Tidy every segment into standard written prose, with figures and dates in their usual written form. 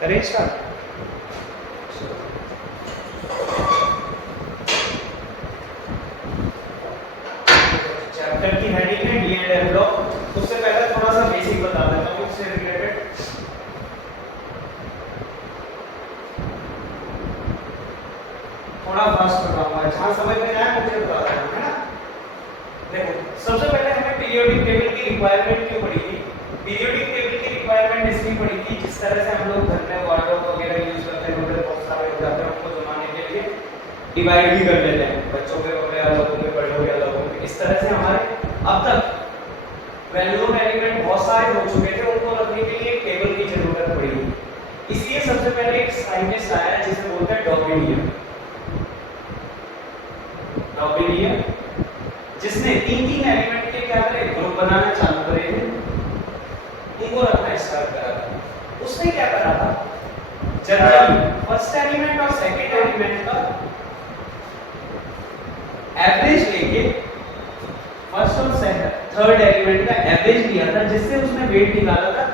करें start. Chapter की heading है डी एंड एफ ब्लॉक। उससे पहले थोड़ा सा बेसिक बता देता हूँ उससे रिलेटेड। थोड़ा फास्ट बताऊंगा, जहां समझ में आए मुझे बता देना, है ना। देखो, सबसे पहले हमें पीरियोडिक टेबल की रिक्वायरमेंट क्यों पड़ी थी? पीरियोडिक टेबल की रिक्वायरमेंट इसलिए पड़ी थी, जिस तरह से हम लोग घर में वार्डरोब वगैरह यूज करते हैं, उधर बहुत सारे हो जाते हैं, उनको जमाने के लिए डिवाइड भी कर लेते हैं, बच्चों के कपड़े अलग होंगे, बड़े हो गए अलग होंगे। इस तरह से हमारे अब तक वैल्यूड एलिमेंट बहुत सारे हो चुके थे, उनको रखने के लिए एक टेबल की जरूरत पड़ी। इसलिए सबसे पहले एक साइंटिस्ट आया जिसे बोलते हैं डॉबिनियन, जिसने तीन एलिमेंट के क्या करे, ग्रुप बनाना चालू करे थे, उनको रखना स्टार्ट करा था। उसने क्या करा था, जनरली फर्स्ट एलिमेंट और सेकंड एलिमेंट का एवरेज लेके फर्स्ट और थर्ड एलिमेंट का एवरेज लिया था, जिससे उसने वेट निकाला था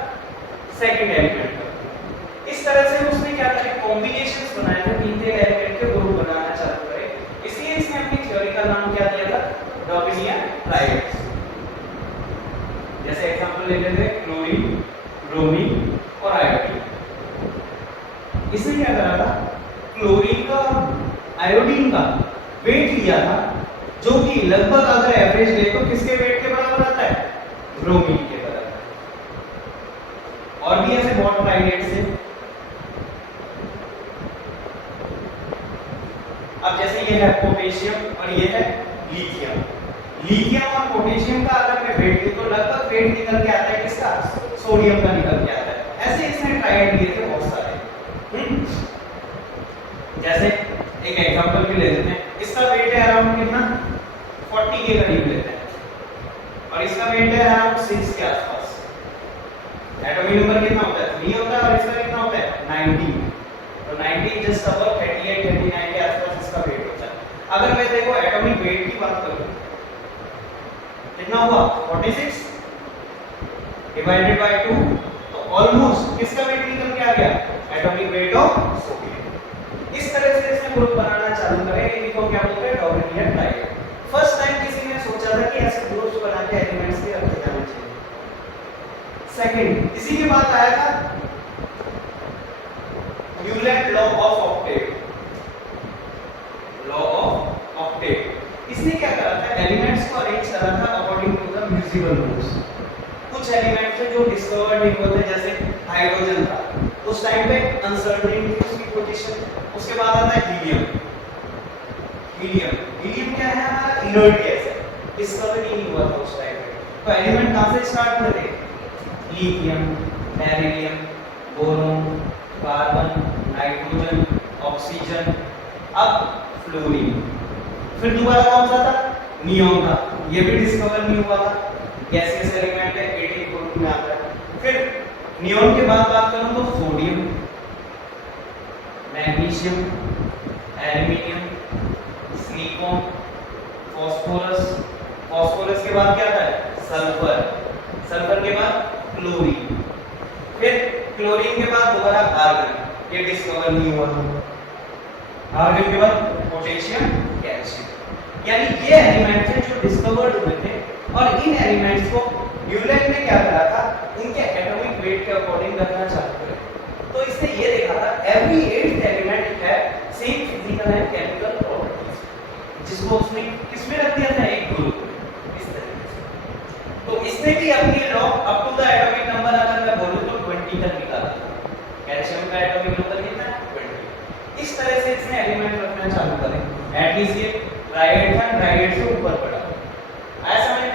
सेकंड एलिमेंट का। इस तरह से उसने क्या करे, कॉम्बिनेशंस बनाए थे, तीन एलिमेंट के ग्रुप बनाना चालू करे। इसलिए इसने अपनी थ्योरी का नाम क्या दिया था, डॉबिनियन ट्रायड्स। जैसे एग्जांपल ले लेते हैं क्लोरीन, ब्रोमीन और आयोडीन। इसने क्या करा था, क्लोरीन का आयोडीन का वेट लिया था, जो कि लगभग अगर एवरेज ले तो किसके वेट के बराबर आता है, ब्रोमीन के बराबर। और भी ऐसे बहुत ट्राइडेट्स हैं। अब जैसे ये है पोटेशियम और ये है लिथियम। लिथियम और पोटेशियम का अगर मैं वेट लूं तो लगभग वेट निकल के आता है किसका, सोडियम का निकल के आता है। ऐसे इसने ट्राइड लिए थे बहुत सारे। जैसे एक एग्जांपल भी ले लेते हैं, इसका वेट है अराउंड कितना, 40 के करीब लेते हैं, और इसका वेट है अराउंड 6 के आसपास। एटॉमिक नंबर कितना होता है, 3 होता है, और इसका कितना होता है, 19। तो 19 जस्ट अबव 38 39 के आसपास इसका वेट होता है। अगर मैं देखो एटॉमिक वेट की बात करूं, कितना हुआ, 46 डिवाइडेड बाय 2, तो ऑलमोस्ट किसका वेट निकल के आ गया, एटॉमिक वेट ऑफ सोडियम। इस तरह से इसने ग्रुप बनाना चालू करे, इनको क्या बोलते हैं, डॉबिनियन ट्रायड। फर्स्ट टाइम किसी ने सोचा था कि ऐसे ग्रुप्स बना के एलिमेंट्स के रखे जाने चाहिए। सेकंड, इसी के बाद आया था Newlands law of octet. Law of octet, इसने क्या करा था, एलिमेंट्स को अरेंज करा था according to the musical rules. कुछ एलिमेंट्स थे जो डिस्कवर्ड नहीं होते, जैसे हाइड्रोजन था, उस टाइम पे अनसर्टेन थी उसकी पोजीशन। उसके बाद आता है हीलियम। हीलियम क्या है, हमारा इनर्ट गैस है, डिस्कवर ही नहीं हुआ था उस टाइम पे। तो एलिमेंट कहां से स्टार्ट हुए थे, lithium, beryllium, boron, carbon, nitrogen, oxygen, अब फ्लोरीन। फिर दोबारा कौन सा था, नियोन था, ये भी डिस्कवर नहीं हुआ था, गैसियस एलिमेंट है, 1840 में आता है। फिर नियोन के बाद बात करूं तो sodium, magnesium, aluminium, silicon, phosphorus. Phosphorus के बाद क्या आता है, सल्फर। सल्फर के बाद क्लोरीन। फिर क्लोरीन के बाद दोबारा आर्गन, ये डिस्कवर नहीं हुआ था। आर्गन के बाद पोटेशियम, कैल्शियम। यानी ये एलिमेंट्स हैं जो डिस्कवर्ड हुए थे, और इन एलिमेंट्स को यूलैंड ने क्या करा था, उनके एटॉमिक वेट के अकॉर्डिंग रखना चालू करे। तो इसने ये देखा था एवरी 8th एलिमेंट है same physical and chemical properties, जिसको उसने किसमें रख दिया था, एक ग्रुप में, इस तरीके से। तो इसने भी अपनी law up to the atomic number अगर मैं बोलूं तो 20 तक निकाला था। कैल्शियम का एटॉमिक नंबर कितना है, 20। इस तरह से इसने एलिमेंट रखना चालू करे। एटलीस्ट ये ट्रायड था, ट्रायड से ऊपर बढ़ा। ऐसा में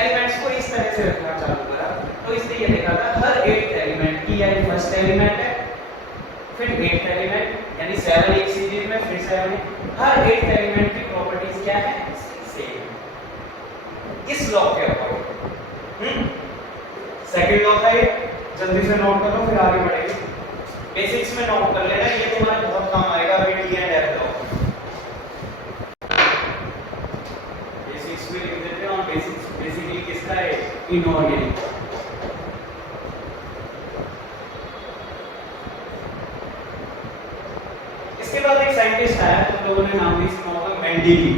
एलिमेंट्स को इस तरह से रखना चालू करा। तो इसने ये देखा था हर 8th एलिमेंट की, यानी फर्स्ट एलिमेंट है, फिर 8th एलिमेंट, यानी 7 एक सीरीज में, फिर 7 है, हर 8th एलिमेंट की प्रॉपर्टीज क्या है, सेम, इस लॉ के अकॉर्डिंग। सेकंड लॉ था ये, जल्दी से नोट करो फिर आगे बढ़ेंगे। बेसिक्स में नोट कर लेना, ये तुम्हारे बहुत काम आएगा D and F law. Basics में लिख देते हैं, और बेसिक्स बेसिकली किसका है, इनऑर्गेनिक। इसके बाद एक साइंटिस्ट आया, तुम लोगों ने नाम नहीं सुना होगा, मेंडेलीव,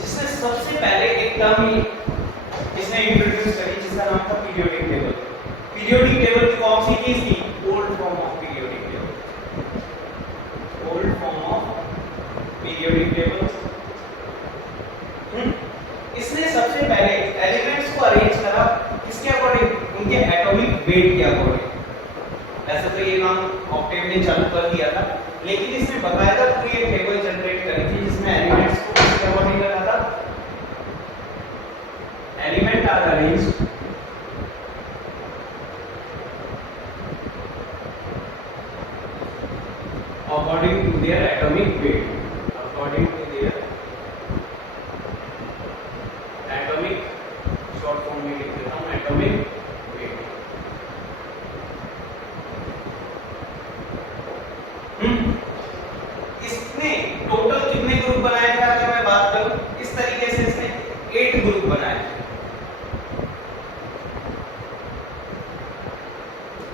जिसने सबसे पहले एक टर्म इसने इंट्रोड्यूस करी जिसका नाम था पीरियोडिक टेबल। पीरियोडिक टेबल की कौन सी चीज थी? Old form of periodic table, old form of periodic table. इसने सबसे पहले एलिमेंट्स को अरेंज करा किसके अकॉर्डिंग? उनके एटॉमिक वेट के अकॉर्डिंग। ऐसे तो ये काम ऑक्टेव ने चालू कर दिया था, लेकिन इसने बताया था पूरी एक टेबल जनरेट करी थी जिसमें एलिमेंट्स को किसके अकॉर्डिंग रखा था? Element are arranged according to their atomic weight, according to their atomic, short form में लिख देता हूँ atomic weight। इसने टोटल कितने ग्रुप बनाए थे अगर मैं बात करूं? इस तरीके से इसने 8 ग्रुप बनाए।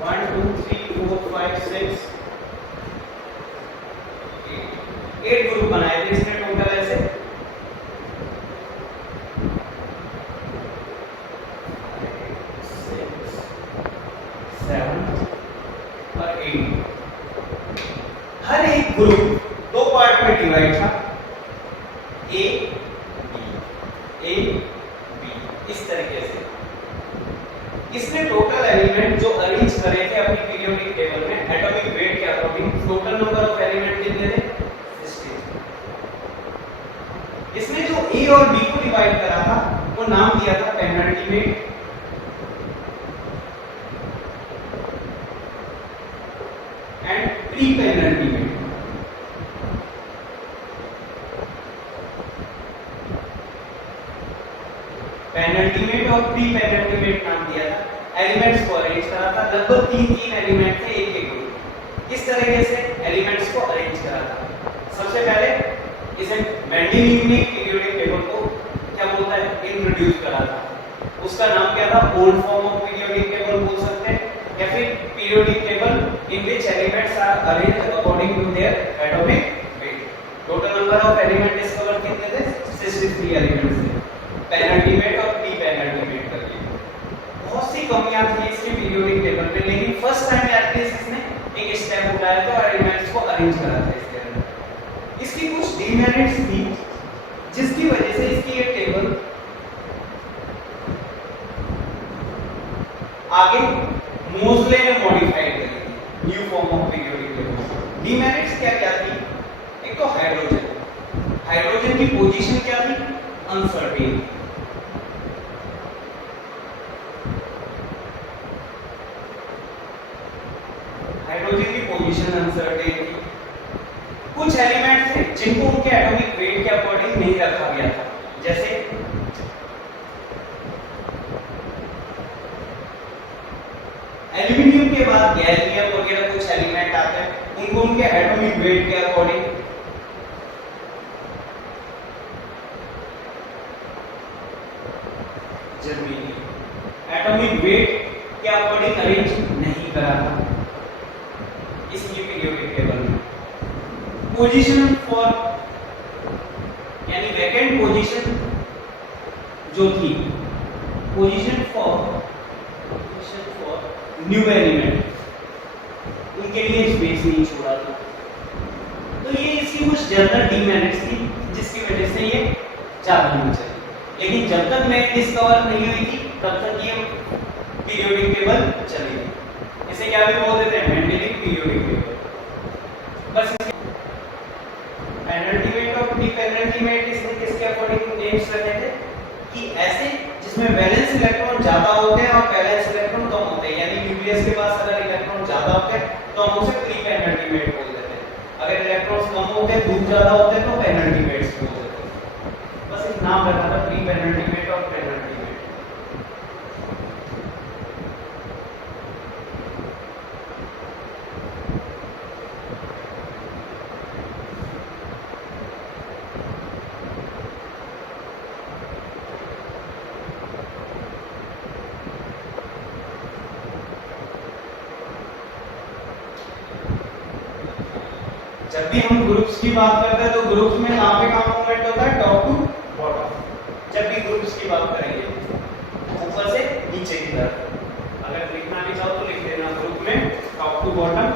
1 2 3 4 5 6 8 ग्रुप बनाए थे इसने टोटल ऐसे। 6 7 और 8। हर एक ग्रुप 2 पार्ट में डिवाइड था, ए बी, इस तरीके से। इसने टोटल एलिमेंट जो अरेंज करे थे अपनी पीरियोडिक टेबल में एटॉमिक वेट के according, total number of element कितने थे? 16। इसने जो ए और बी को डिवाइड करा था वो नाम दिया था penultimate and pre penultimate. Penultimate और प्री पेनल्टीमेट नाम दिया था। एलिमेंट्स को अरेंज करा था, लगभग 3 एलिमेंट थे एक एक ग्रुप। इस तरीके से एलिमेंट्स को अरेंज करा था। सबसे पहले इसे मेंडेलीव ने पीरियोडिक टेबल को क्या बोलता है? इंट्रोड्यूस करा था। उसका नाम क्या था? Old form of periodic table बोल सकते हैं, या फिर periodic table in which elements are arranged according to their atomic weight. Total number of element discover कितने थे? 63 एलिमेंट्स थे। पेनल्टीमेट और प्री पेनल्टीमेट करके बहुत सी कमियां थी इसके पीरियोडिक टेबल में, लेकिन फर्स्ट टाइम एटलीस्ट इसने एक स्टेप उठाया तो एलिमेंट्स को अरेंज करा था इसके अंदर। इसकी कुछ डिमेरिट्स थी जिसकी वजह से इसकी ये टेबल आगे मोज़ले ने मॉडिफाई करी थी, new form of periodic table. Demerits क्या क्या थी? एक तो हाइड्रोजन की पोजीशन क्या थी? अनसर्टेन। हाइड्रोजन की पोजीशन अनसर्टेन थी। कुछ एलिमेंट्स थे जिनको उनके एटॉमिक वेट के अकॉर्डिंग नहीं रखा गया था, जैसे एल्यूमिनियम के बाद गैलियम वगैरह कुछ एलिमेंट आते हैं, उनको उनके एटॉमिक वेट के अकॉर्डिंग जर्मेनियम एटॉमिक वेट के अकॉर्डिंग अरेंज नहीं करा था इसकी पीरियोडिक टेबल में। पोजीशन फॉर यानी वैकेंट पोजीशन जो थी, पोजीशन फॉर न्यू एलिमेंट, उनके लिए स्पेस नहीं छोड़ा था। तो ये इसकी कुछ जनरल डिमेरिट्स थी जिसकी वजह से ये ज्यादा नहीं चली। लेकिन जब तक मैं डिस्कवर नहीं हुई थी तब तक ये पीरियोडिक टेबल चलेगी। इसे क्या भी बोल देते हैं? Mendeleev periodic table. बस पेनल्टीमेट और प्री पेनल्टीमेट इसने किसके अकॉर्डिंग नेम्स रखे थे कि ऐसे जिसमें वैलेंस इलेक्ट्रॉन ज्यादा होते हैं और वैलेंस इलेक्ट्रॉन कम होते हैं, यानी न्यूक्लियस के पास अगर इलेक्ट्रॉन ज्यादा होते हैं तो हम उसे प्री पेनल्टीमेट बोल देते हैं, अगर इलेक्ट्रॉन्स कम होते हैं, दूर ज्यादा होते हैं तो पेनल्टीमेट्स बोल देते हैं। बस एक नाम रखा था प्री पेनल्टीमेट और पेनल्टीमेट। जब भी हम ग्रुप्स की बात करते हैं तो ग्रुप्स में कहां पे कहां मूवमेंट होता है, टॉप टू बॉटम। जब भी ग्रुप्स की बात करेंगे ऊपर से नीचे की तरफ, अगर लिखना भी चाहो तो लिख देना ग्रुप में टॉप टू बॉटम।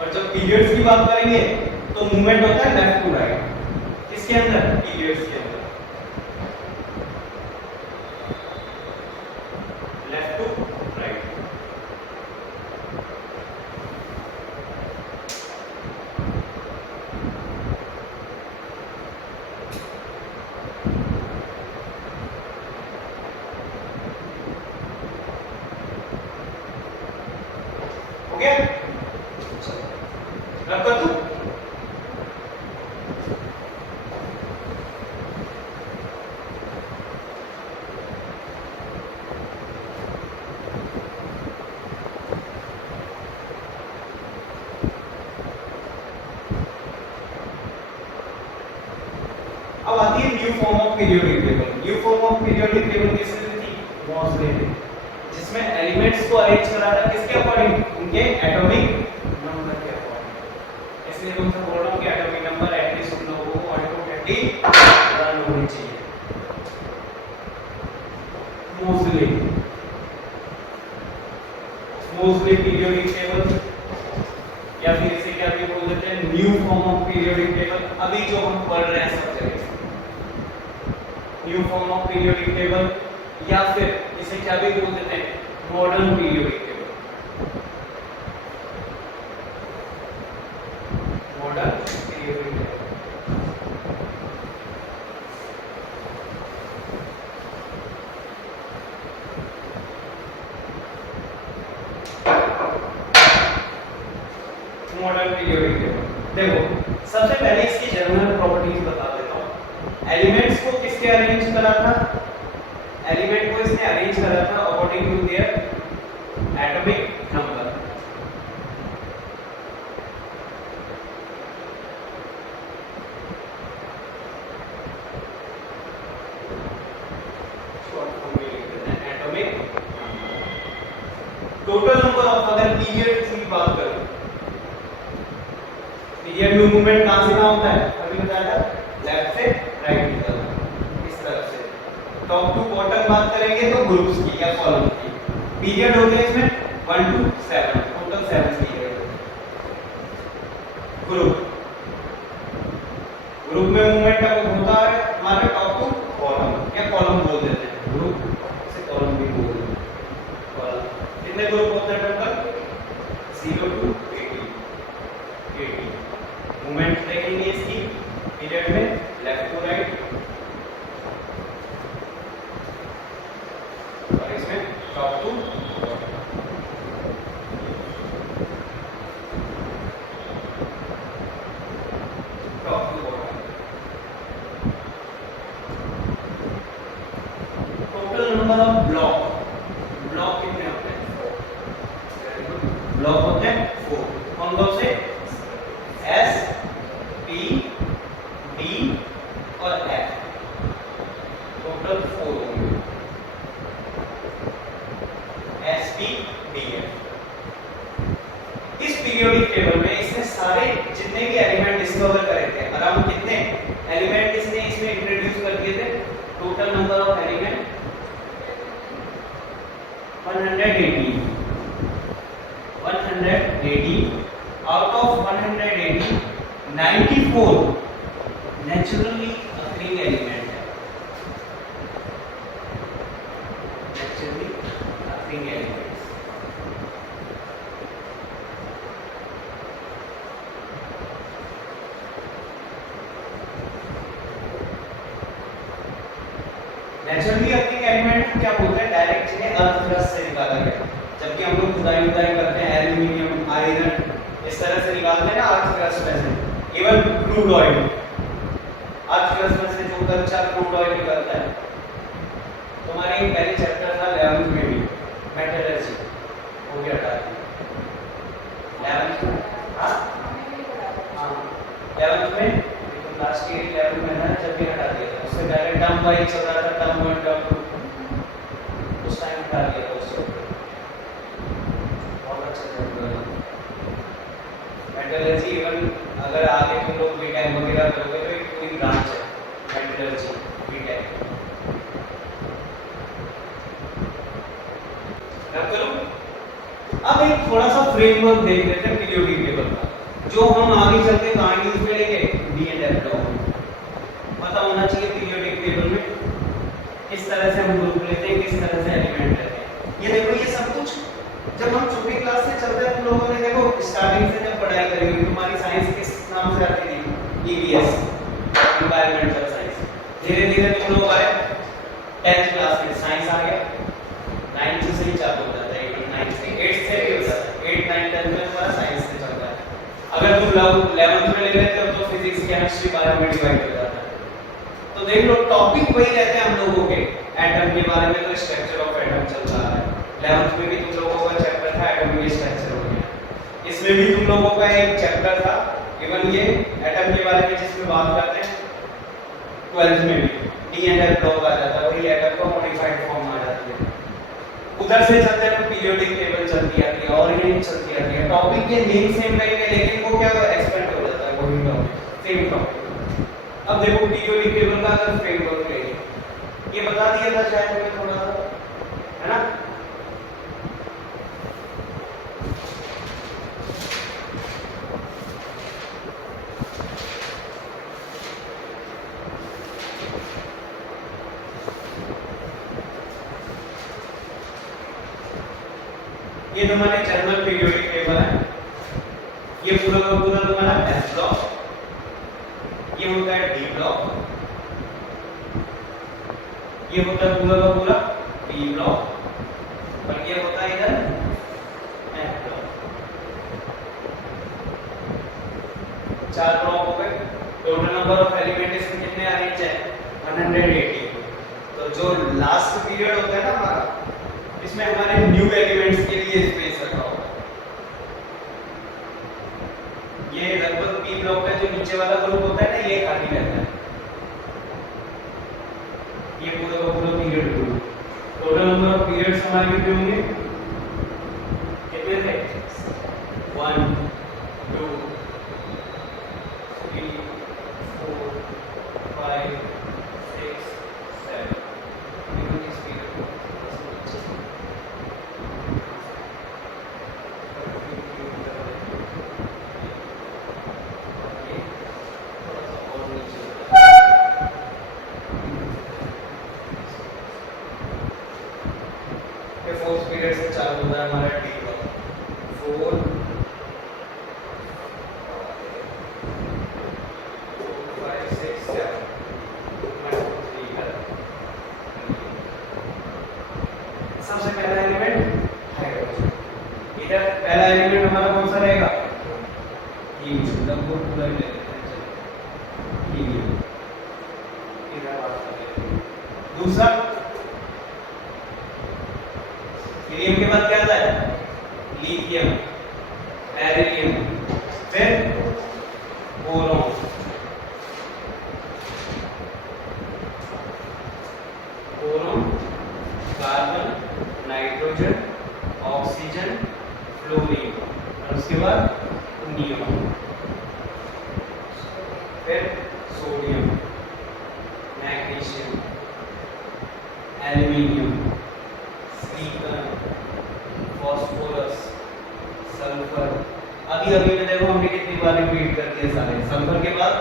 और जब पीरियड्स की बात करेंगे तो मूवमेंट होता है लेफ्ट टू राइट। किसके अंदर, पीरियड्स के अंदर, लेफ्ट टू राइट। हो गया, रब कर दूं। अब आती है new form of periodic table. New form of periodic table किसने दी थी, मॉसले ने, जिसमें एलिमेंट्स को अरेंज करा था किसके अकॉर्डिंग, उनके एटॉमिक नंबर के अकॉर्डिंग। इसलिए तुमसे बोल रहा हूं कि एटॉमिक नंबर एटलीस्ट तुम लोगों को ऑटोमेटिकली लर्न होनी चाहिए। मोसले पीरियोडिक टेबल, या फिर इसे क्या भी बोल देते हैं, new form of periodic table. अभी जो हम पढ़ रहे हैं सब जगह new form of periodic table, या फिर इसे क्या भी बोल देते हैं, modern periodic table. Modern periodic table. Modern periodic table देखो, सबसे पहले इसकी जनरल प्रॉपर्टीज बता देता हूं। एलिमेंट्स को किसके अरेंज करा था, एलिमेंट को इसने अरेंज करा था according to their atomic number. Short form में लिख देते हैं एटॉमिक टोटल नंबर ऑफ, अगर पीरियड्स की बात करें, पीरियड में मूवमेंट कहां से कहां होता है, अभी बताया था, लेफ्ट से राइट की तरफ, इस तरफ से। टॉप टू बॉटम बात करेंगे तो ग्रुप्स की या कॉलम की। पीरियड होते हैं इसमें 1 to 7, total 7 period. Group, group में मूवमेंट अब होता है हमारे टॉप टू बॉटम या कॉलम बोल देते हैं, ग्रुप से कॉलम भी बोल देते हैं। कॉलम कितने ग्रुप होते हैं टोटल, 0 to 80। मूवमेंट देखेंगे इसकी पीरियड में लेफ्ट टू राइट, और इसमें top to bottom. Top to bottom. Total number of block, block कितने होते हैं, ब्लॉक होते हैं 4। कौन कौन से, एस, पी, डी और एफ, टोटल 4 होंगे, एस, पी, डी, एफ। इस पीरियोडिक टेबल में इसने सारे जितने भी एलिमेंट डिस्कवर करे थे, अराउंड कितने एलिमेंट इसने इसमें इंट्रोड्यूस कर दिए थे, total number of element 180। 180 out of 180 94 naturally occurring element है, naturally occurring elements. Naturally occurring element क्या बोलते हैं, डायरेक्ट जिन्हें अर्थ क्रस्ट से निकाला गया। जबकि हम लोग खुदाई करते हैं एल्यूमिनियम, आयरन, इस तरह से निकालते हैं ना अर्थ क्रस्ट में से। Even crude oil, earth crust में से जो कच्चा क्रूड ऑयल निकलता है, तुम्हारे पहले चैप्टर था 11th में भी, मेटलर्जी हो गया था 11th में। हां 11th में, लेकिन लास्ट ईयर 11th में ना जब भी हटा दिया था, उससे पहले टर्म वाइज चल रहा था, टर्म 1 टर्म 2, उस टाइम हटा दिया था उसको। बहुत अच्छा चैप्टर है। वगैरह करोगे तो एक पूरी ब्रांच है मेटलर्जी बीटेक। अब एक थोड़ा सा फ्रेमवर्क देख लेते हैं पीरियोडिक टेबल का, जो हम आगे चलते कहां यूज में लेंगे, डी एंड एफ ब्लॉक। पता होना चाहिए पीरियोडिक टेबल में किस तरह से हम ग्रुप लेते हैं, किस तरह से एलिमेंट लेते हैं। ये देखो, ये सब कुछ जब हम छोटी क्लास से चलते हैं, तुम लोगों ने देखो स्टार्टिंग से जब पढ़ाई करी हुई, तुम्हारी साइंस किस नाम से आती थी, ईवीएस, एनवायरमेंटल साइंस। धीरे धीरे तुम लोग आए 10th क्लास में साइंस आ गया, 9th से ही चालू होता है, 8 से भी होता है, 8 9 10 में तुम्हारा साइंस से चलता है। अगर तुम 11th में ले लेते हो तो फिजिक्स केमिस्ट्री बायो में डिवाइड हो जाता है। तो देख लो टॉपिक वही रहते हैं हम लोगों के, एटम के बारे में तो स्ट्रक्चर ऑफ एटम चल रहा है, 11th में भी तुम लोगों का चैप्टर था एटॉमिक स्ट्रक्चर हो गया, इसमें भी तुम लोगों का एक चैप्टर था इवन ये एटम के बारे में जिसमें बात करते हैं, 12th में भी डी एंड एफ ब्लॉक आ जाता है, वही एटम का मॉडिफाइड फॉर्म आ जाती है। उधर से चलते हैं तो पीरियोडिक टेबल चलती आती है, ऑर्गेनिक चलती आती है, टॉपिक के नेम सेम रहेंगे लेकिन वो क्या एक्सपेंड हो जाता है, वही टॉपिक सेम टॉपिक। अब देखो पीरियोडिक टेबल का अगर फ्रेमवर्क लेंगे, ये बता दिया था शायद मैंने थोड़ा सा, है ना। ये तुम्हारे जनरल पीरियोडिक टेबल है, ये पूरा का पूरा तुम्हारा एस ब्लॉक, ये होता है डी ब्लॉक, ये होता है पूरा का पूरा बी ब्लॉक, और ये होता है इधर एफ ब्लॉक। 4 ब्लॉक हो गए। टोटल नंबर ऑफ एलिमेंट इसमें कितने अरेंज है, 180। तो जो लास्ट पीरियड होता है ना हमारा, इसमें हमारे न्यू एलिमेंट्स के लिए स्पेस रखा होगा। ये लगभग पी ब्लॉक का जो नीचे वाला ग्रुप होता है ना, ये खाली रहता है, ये पूरा का पूरा period group. Total number of periods हमारे कितने होंगे, कितने थे, 1 2 3 4 5 6 7। फोर्थ पीरियड से चालू होता है हमारा डी ब्लॉक, 4 5 6 7 सबसे पहला एलिमेंट हाइड्रोजन। इधर पहला एलिमेंट हमारा कौन सा रहेगा, हीलियम। लगभग पूरा ले लेते हैं, हीलियम। इधर बात करें दूसरा, हीलियम के बाद क्या आता है, लिथियम, बेरिलियम, फिर boron, carbon, nitrogen, oxygen, fluorine, और उसके बाद नियोन, फिर sodium, magnesium, aluminium, silicon, phosphorus, sulphur. अभी अभी में देखो हमने कितनी बार रिपीट कर दिए सारे। सल्फर के बाद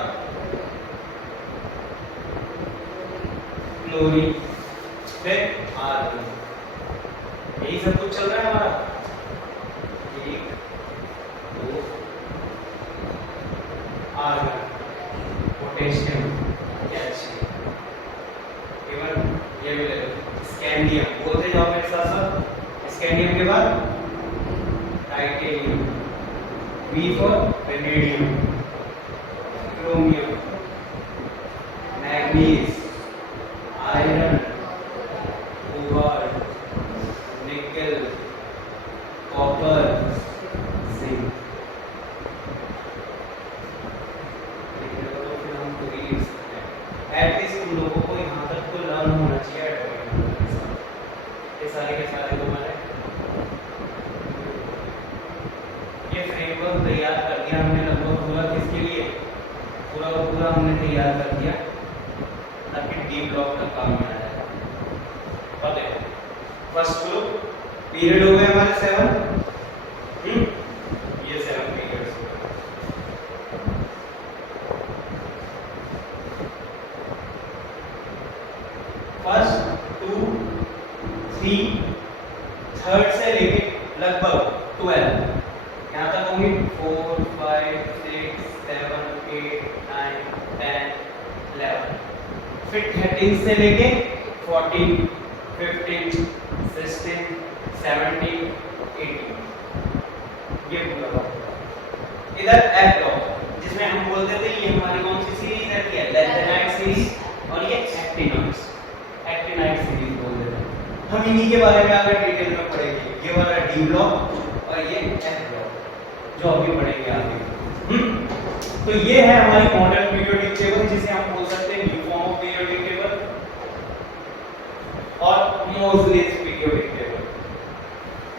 क्लोरीन, फिर आर्गन। यही सब कुछ चल रहा है हमारा, 1 2 आर्गन, पोटेशियम, कैल्शियम, इवन ये भी ले लो स्कैंडियम। बोलते जाओ मेरे साथ साथ, स्कैंडियम के बाद titanium, V for vanadium, chromium, manganese, iron, cobalt, निकल, कॉपर, जिंक। एटलीस्ट तुम लोगों को यहाँ तक तो लर्न होना चाहिए ये सारे के सारे तुम्हारे। ये फ्रेमवर्क तैयार कर दिया हमने लगभग पूरा, किसके लिए, पूरा का पूरा हमने तैयार कर दिया ताकि डी ब्लॉक का काम में आ जाए। अब देखो फर्स्ट ग्रुप पीरियड हो गए हमारे 7, ये 7 पीरियड्स हो गए। फर्स्ट 2 3 थर्ड से लेके लगभग 12 यहाँ तक होंगे 4 5 6 7 8 9 10 11। फिर 13 से लेके 14 15 16 17 18 ये पूरा हुआ। इधर एफ ब्लॉक जिसमें हम बोलते थे ये हमारी कौन सी सीरीज रहती है, लैंथेनाइड सीरीज, और ये एक्टिनॉइड्स एक्टिनाइड सीरीज बोलते थे। हम इन्हीं के बारे में आगे डिटेल में पढ़ेंगे, ये वाला डी ब्लॉक और ये एफ ब्लॉक जो अभी पढ़ेंगे आगे। तो ये है हमारी मॉडर्न पीरियोडिक टेबल जिसे हम बोल सकते हैं new form of periodic table और मोजलेस पीरियोडिक टेबल।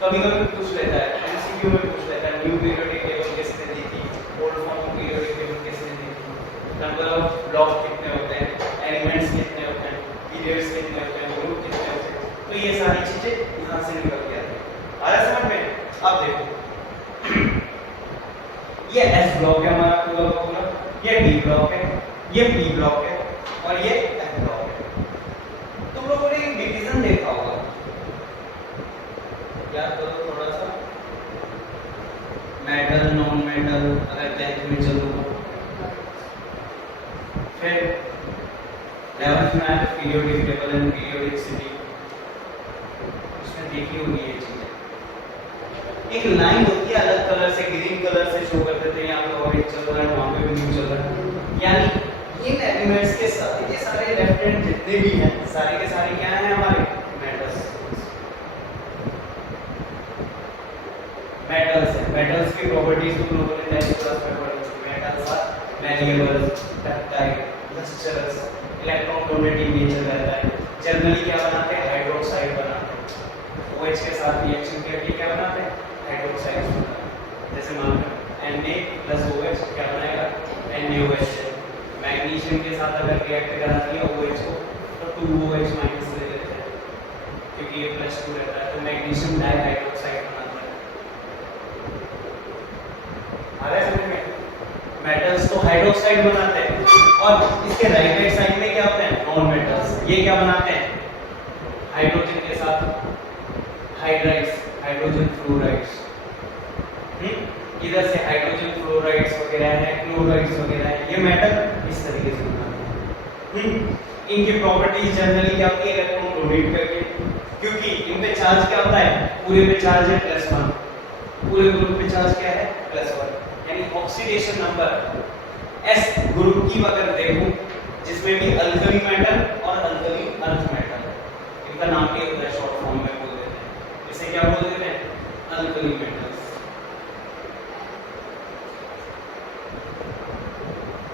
कभी-कभी पूछ लेता है एमसीक्यू में पूछ लेता है न्यू पीरियोडिक टेबल किसने दी थी, old form of periodic table किसने दी थी, नंबर ऑफ ब्लॉक कितने होते हैं, एलिमेंट्स कितने होते हैं, पीरियड्स कितने होते हैं, ग्रुप कितने होते हैं। तो ये सारी चीजें यहां से निकल के आती है। आ रहा है समझ में? अब देखो ये एस ब्लॉक है हमारा पूरा का पूरा, ये डी ब्लॉक है, ये पी ब्लॉक है और ये एफ ब्लॉक है। तुम लोगों ने एक डिवीजन देखा होगा, याद करो थोड़ा सा, मेटल नॉन मेटल, अगर 10th में चलो फिर 11th में आया पीरियोडिक टेबल एंड पीरियोडिसिटी, उसमें देखी होगी ये चीजें। एक लाइन होती है अलग कलर से, ग्रीन कलर से शो कर देते हैं, यहाँ पे ऑरेंज चल रहा है, वहां पे ब्लू चल रहा है, यानी इन एलिमेंट्स के साथ ये सारे लेफ्ट हैंड जितने भी हैं सारे के सारे क्या हैं हमारे मेटल्स। मेटल्स है, मेटल्स की प्रॉपर्टीज तुम लोगों ने 10th क्लास में पढ़ी थी। Metals are malleable, ductile, lustrous, electron donating nature रहता है। जनरली क्या बनाते हैं, हाइड्रोक्साइड बनाते हैं। OH के साथ रिएक्शन करके क्या बनाते हैं, हाइड्रोक्साइड बनाते हैं। जैसे मान लो Na+OH क्या बनाएगा, NaOH। मैग्नीशियम के साथ अगर रिएक्ट करा दिया OH को तो 2OH- ले लेते हैं क्योंकि ये +2 रहता है, तो मैग्नीशियम डाइहाइड्रोक्साइड बनाता है। आ रहा है समझ में? मेटल्स तो हाइड्रोक्साइड बनाते हैं और इसके राइट हैंड साइड में क्या होते हैं, नॉन मेटल्स। ये क्या बनाते हैं, हाइड्रोजन के साथ हाइड्राइड्स, हाइड्रोजन फ्लोराइड्स। इधर से हाइड्रोजन फ्लोराइड्स वगैरह है, क्लोराइड्स वगैरह है, ये मेटल इस तरीके से बनाते हैं। इनकी प्रॉपर्टीज जनरली क्या होती है, इलेक्ट्रॉन डोनेट करके, क्योंकि इन पे चार्ज क्या होता है, पूरे पे चार्ज है +1, पूरे ग्रुप पे चार्ज क्या है +1, यानी ऑक्सीडेशन नंबर S ग्रुप की अगर देखूं जिसमें भी अल्कली मेटल और अल्कली अर्थ मेटल, इनका नाम क्या होता है, शॉर्ट फॉर्म में बोल देते हैं, इसे क्या बोल देते हैं, अल्कली मेटल्स।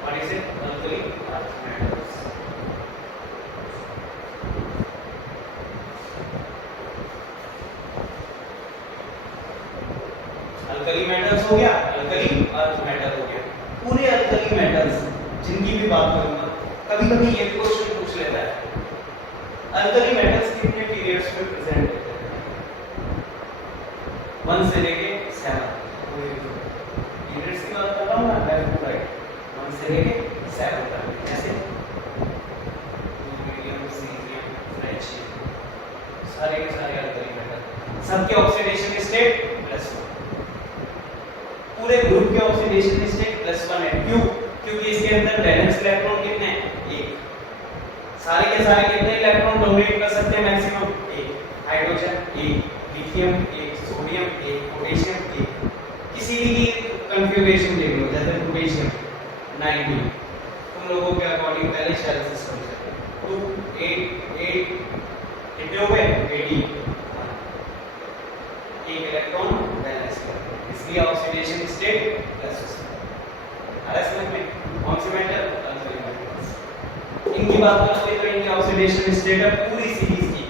और इसे alkali earth metals. Alkali metals हो गया, अल्कली अर्थ मेटल हो गया। पूरे अल्कली मेटल्स जिनकी भी बात करूंगा, कभी-कभी ये क्वेश्चन पूछ लेता है, अल्कली मेटल्स कितने पीरियड्स में प्रेजेंट होते हैं, 1 से लेके 7 पीरियड्स की बात कर रहा हूं ना, लेफ्ट टू राइट, 1 से लेके 7 तक। जैसे मीडियम, सीरियम, फ्रेंचियम, सारे के सारे अल्कली मेटल, सबके ऑक्सीडेशन स्टेट +1। पूरे ग्रुप के ऑक्सीडेशन स्टेट +1 है। क्यों? क्योंकि इसके अंदर वैलेंस इलेक्ट्रॉन कितने हैं, 1। सारे के सारे कितने इलेक्ट्रॉन डोनेट कर सकते हैं, maximum 1। Hydrogen 1, lithium 1, sodium 1, potassium 1। किसी भी कॉन्फ़िगरेशन देख लो, जैसे पोटेशियम 90, तुम लोगों के अकॉर्डिंग पहले शेल सिस्टम से 2 8 8 कितने हो गए, 80, एक इलेक्ट्रॉन बैलेंस कर, इसलिए ऑक्सीडेशन स्टेट +1। आ रहा है समझ में? कौन सी मेटल, अल्कली मेटल्स। इनकी बात करें तो इनकी ऑक्सीडेशन स्टेट है पूरी सीरीज की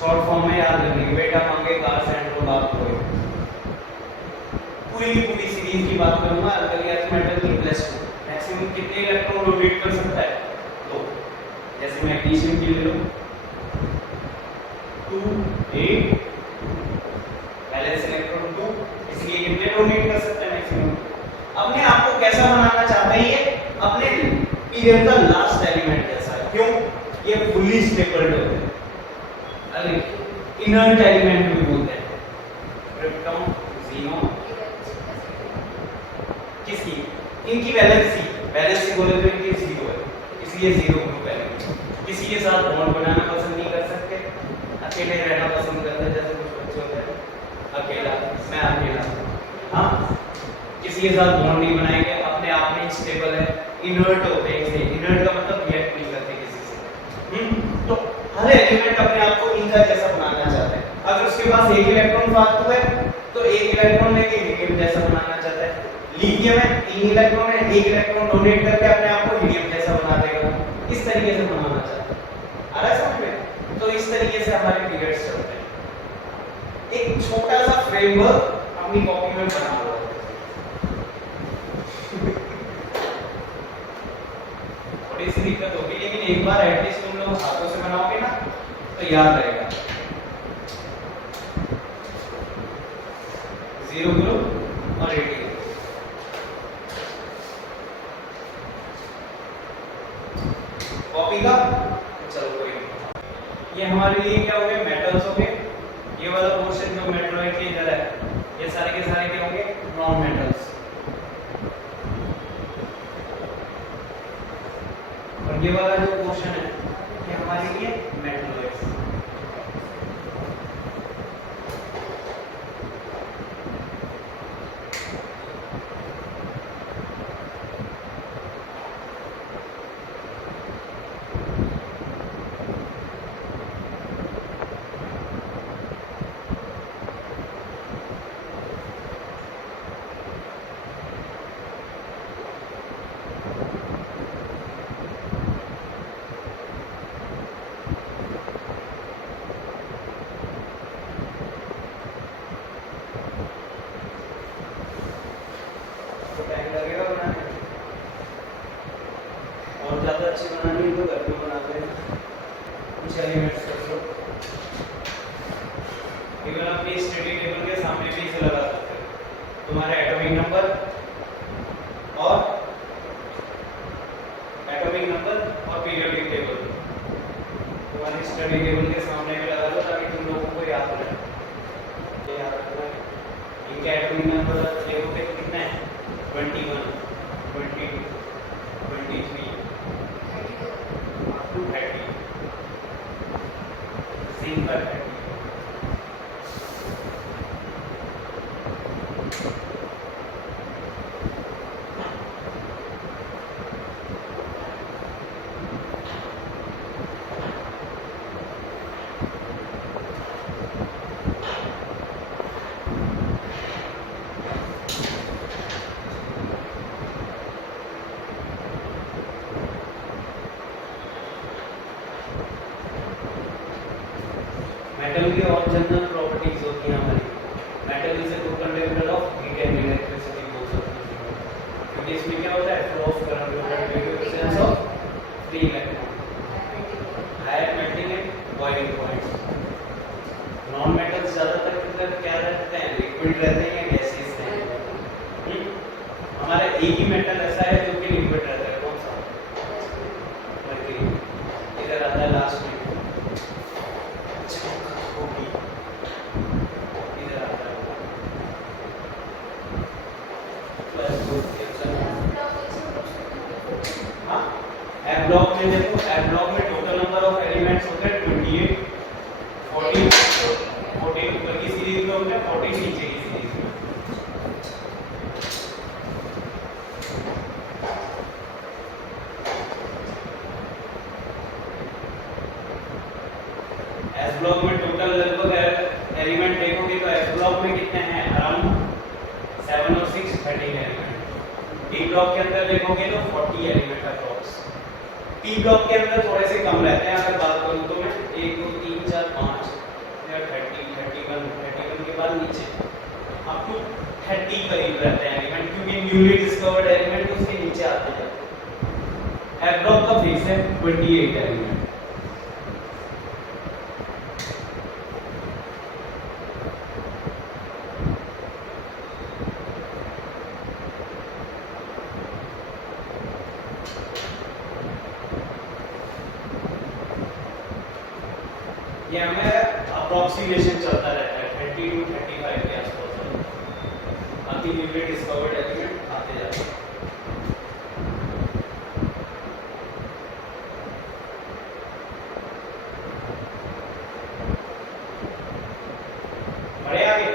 शॉर्ट फॉर्म में याद रखिए बेटा, मांगे कार सेंट्रो बात करो। पूरी की पूरी सीरीज की बात करूंगा अल्कली अर्थ मेटल की +2 मैक्सिमम कितने इलेक्ट्रॉन रोटेट कर सकता है? तो जैसे मैग्नीशियम की ले लो 2 8 बैलेंस इलेक्ट्रॉन 2, इसलिए कितने रोटेट कर सकते हैं मैक्सिमम? अपने आप को कैसा बनाना चाहता है ये? अपने पीरियड का लास्ट एलिमेंट जैसा है। क्यों? ये फुली स्टेबल्ड होते हैं, अरे इनर्ट एलिमेंट भी बोलते हैं। क्रिप्टॉन, ज़ीनॉन, किसकी? इनकी वैलेंसी बोले तो इनकी 0 है, इसलिए 0 ग्रुप एलिमेंट। किसी के साथ बॉन्ड बनाना पसंद नहीं कर सकते, अकेले रहना पसंद करते हैं, जैसे कुछ बच्चे होते हैं अकेला, मैं अकेला। हाँ, किसी के साथ बॉन्ड नहीं बनाएंगे, अपने आप में स्टेबल है, इनर्ट होते हैं। इसे इनर्ट का मतलब रिएक्ट नहीं करते किसी से। तो हर एलिमेंट अपने आप को इनका जैसा बनाना चाहता है। अगर उसके पास एक इलेक्ट्रॉन फालतू है तो एक इलेक्ट्रॉन लेके हीलियम जैसा बनाना चाहता है। लिथियम है 3 इलेक्ट्रॉन है, एक इलेक्ट्रॉन डोनेट करके अपने आप को हीलियम जैसा बना देगा, इस तरीके से बनाना चाहता है। आ रहा है समझ में? तो इस तरीके से हमारे पीरियड्स चलते हैं। एक छोटा सा फ्रेमवर्क अपनी कॉपी में बना हुआ है। थोड़ी सी दिक्कत होगी, लेकिन एक बार एटलीस्ट तुम लोग हाथों से बनाओगे ना तो याद रहेगा। 0 ग्रुप और 8 ग्रुप। कॉपी का चलो कोई नहीं। ये हमारे लिए क्या हो गए? मेटल्स हो गए। ये वाला पोर्शन जो मेटलॉइड के इधर है, ये सारे के सारे क्या होंगे? Non metals. और ये वाला जो पोर्शन है ये हमारे लिए मेटलॉइड्स। टाइम लगेगा बनाने में, और ज्यादा अच्छी बनानी है तो घर पे बनाते हैं। कुछ एलिमेंट्स कर लो, इवन अपनी स्टडी टेबल के सामने भी इसे लगा सकते हो। तुम्हारे एटॉमिक नंबर और पीरियोडिक टेबल तुम्हारी स्टडी टेबल के सामने भी लगा दो, ताकि तुम लोगों को याद रहे। याद रखना है इनके एटॉमिक नंबर देखोगे तो कितना है? 21, 22, 23, 30, सिंपल 30। मेटल की और जनरल प्रॉपर्टीज होती हैं हमारी। Metal is a good conductor of heat and electricity both of these, क्योंकि इसमें क्या होता है? फ्लो ऑफ करंट होता है due to presence of free electron, higher melting and boiling points. Non metals ज्यादातर मतलब क्या रहते हैं? लिक्विड रहते हैं या गैसेस रहते हैं? हमारा एक ही मेटल ऐसा है जो कि लिक्विड रहता है, कौन सा? मर्क्यूरी। इधर आता है लास्ट में एफ ब्लॉक में। देखो एफ ब्लॉक में टोटल नंबर ऑफ एलिमेंट्स होते हैं 28, 14 ऊपर की सीरीज में होते हैं, 14 नीचे की सीरीज में। एस ब्लॉक में टोटल लगभग एलिमेंट देखोगे तो एस ब्लॉक में कितने हैं? अराउंड 7 और 6 13 एलिमेंट। डी ब्लॉक के अंदर देखोगे तो 40 एलिमेंट अप्रॉक्स। पी ब्लॉक के अंदर थोड़े से कम रहते हैं। अगर बात करूं तो मैं 1 2 3 4 5 30 31 के बाद नीचे अप टू 30 करीब रहते हैं एलिमेंट, क्योंकि न्यूली डिस्कवर्ड एलिमेंट उसके नीचे आते हैं। एफ ब्लॉक का फिक्स है 28 एलिमेंट। ये हमें अप्रोक्सीमेशन चलता रहता है 30 to 35 के आसपास, बाकी न्यूली डिस्कवर्ड एलिमेंट आते जाते हैं। बढ़े आगे,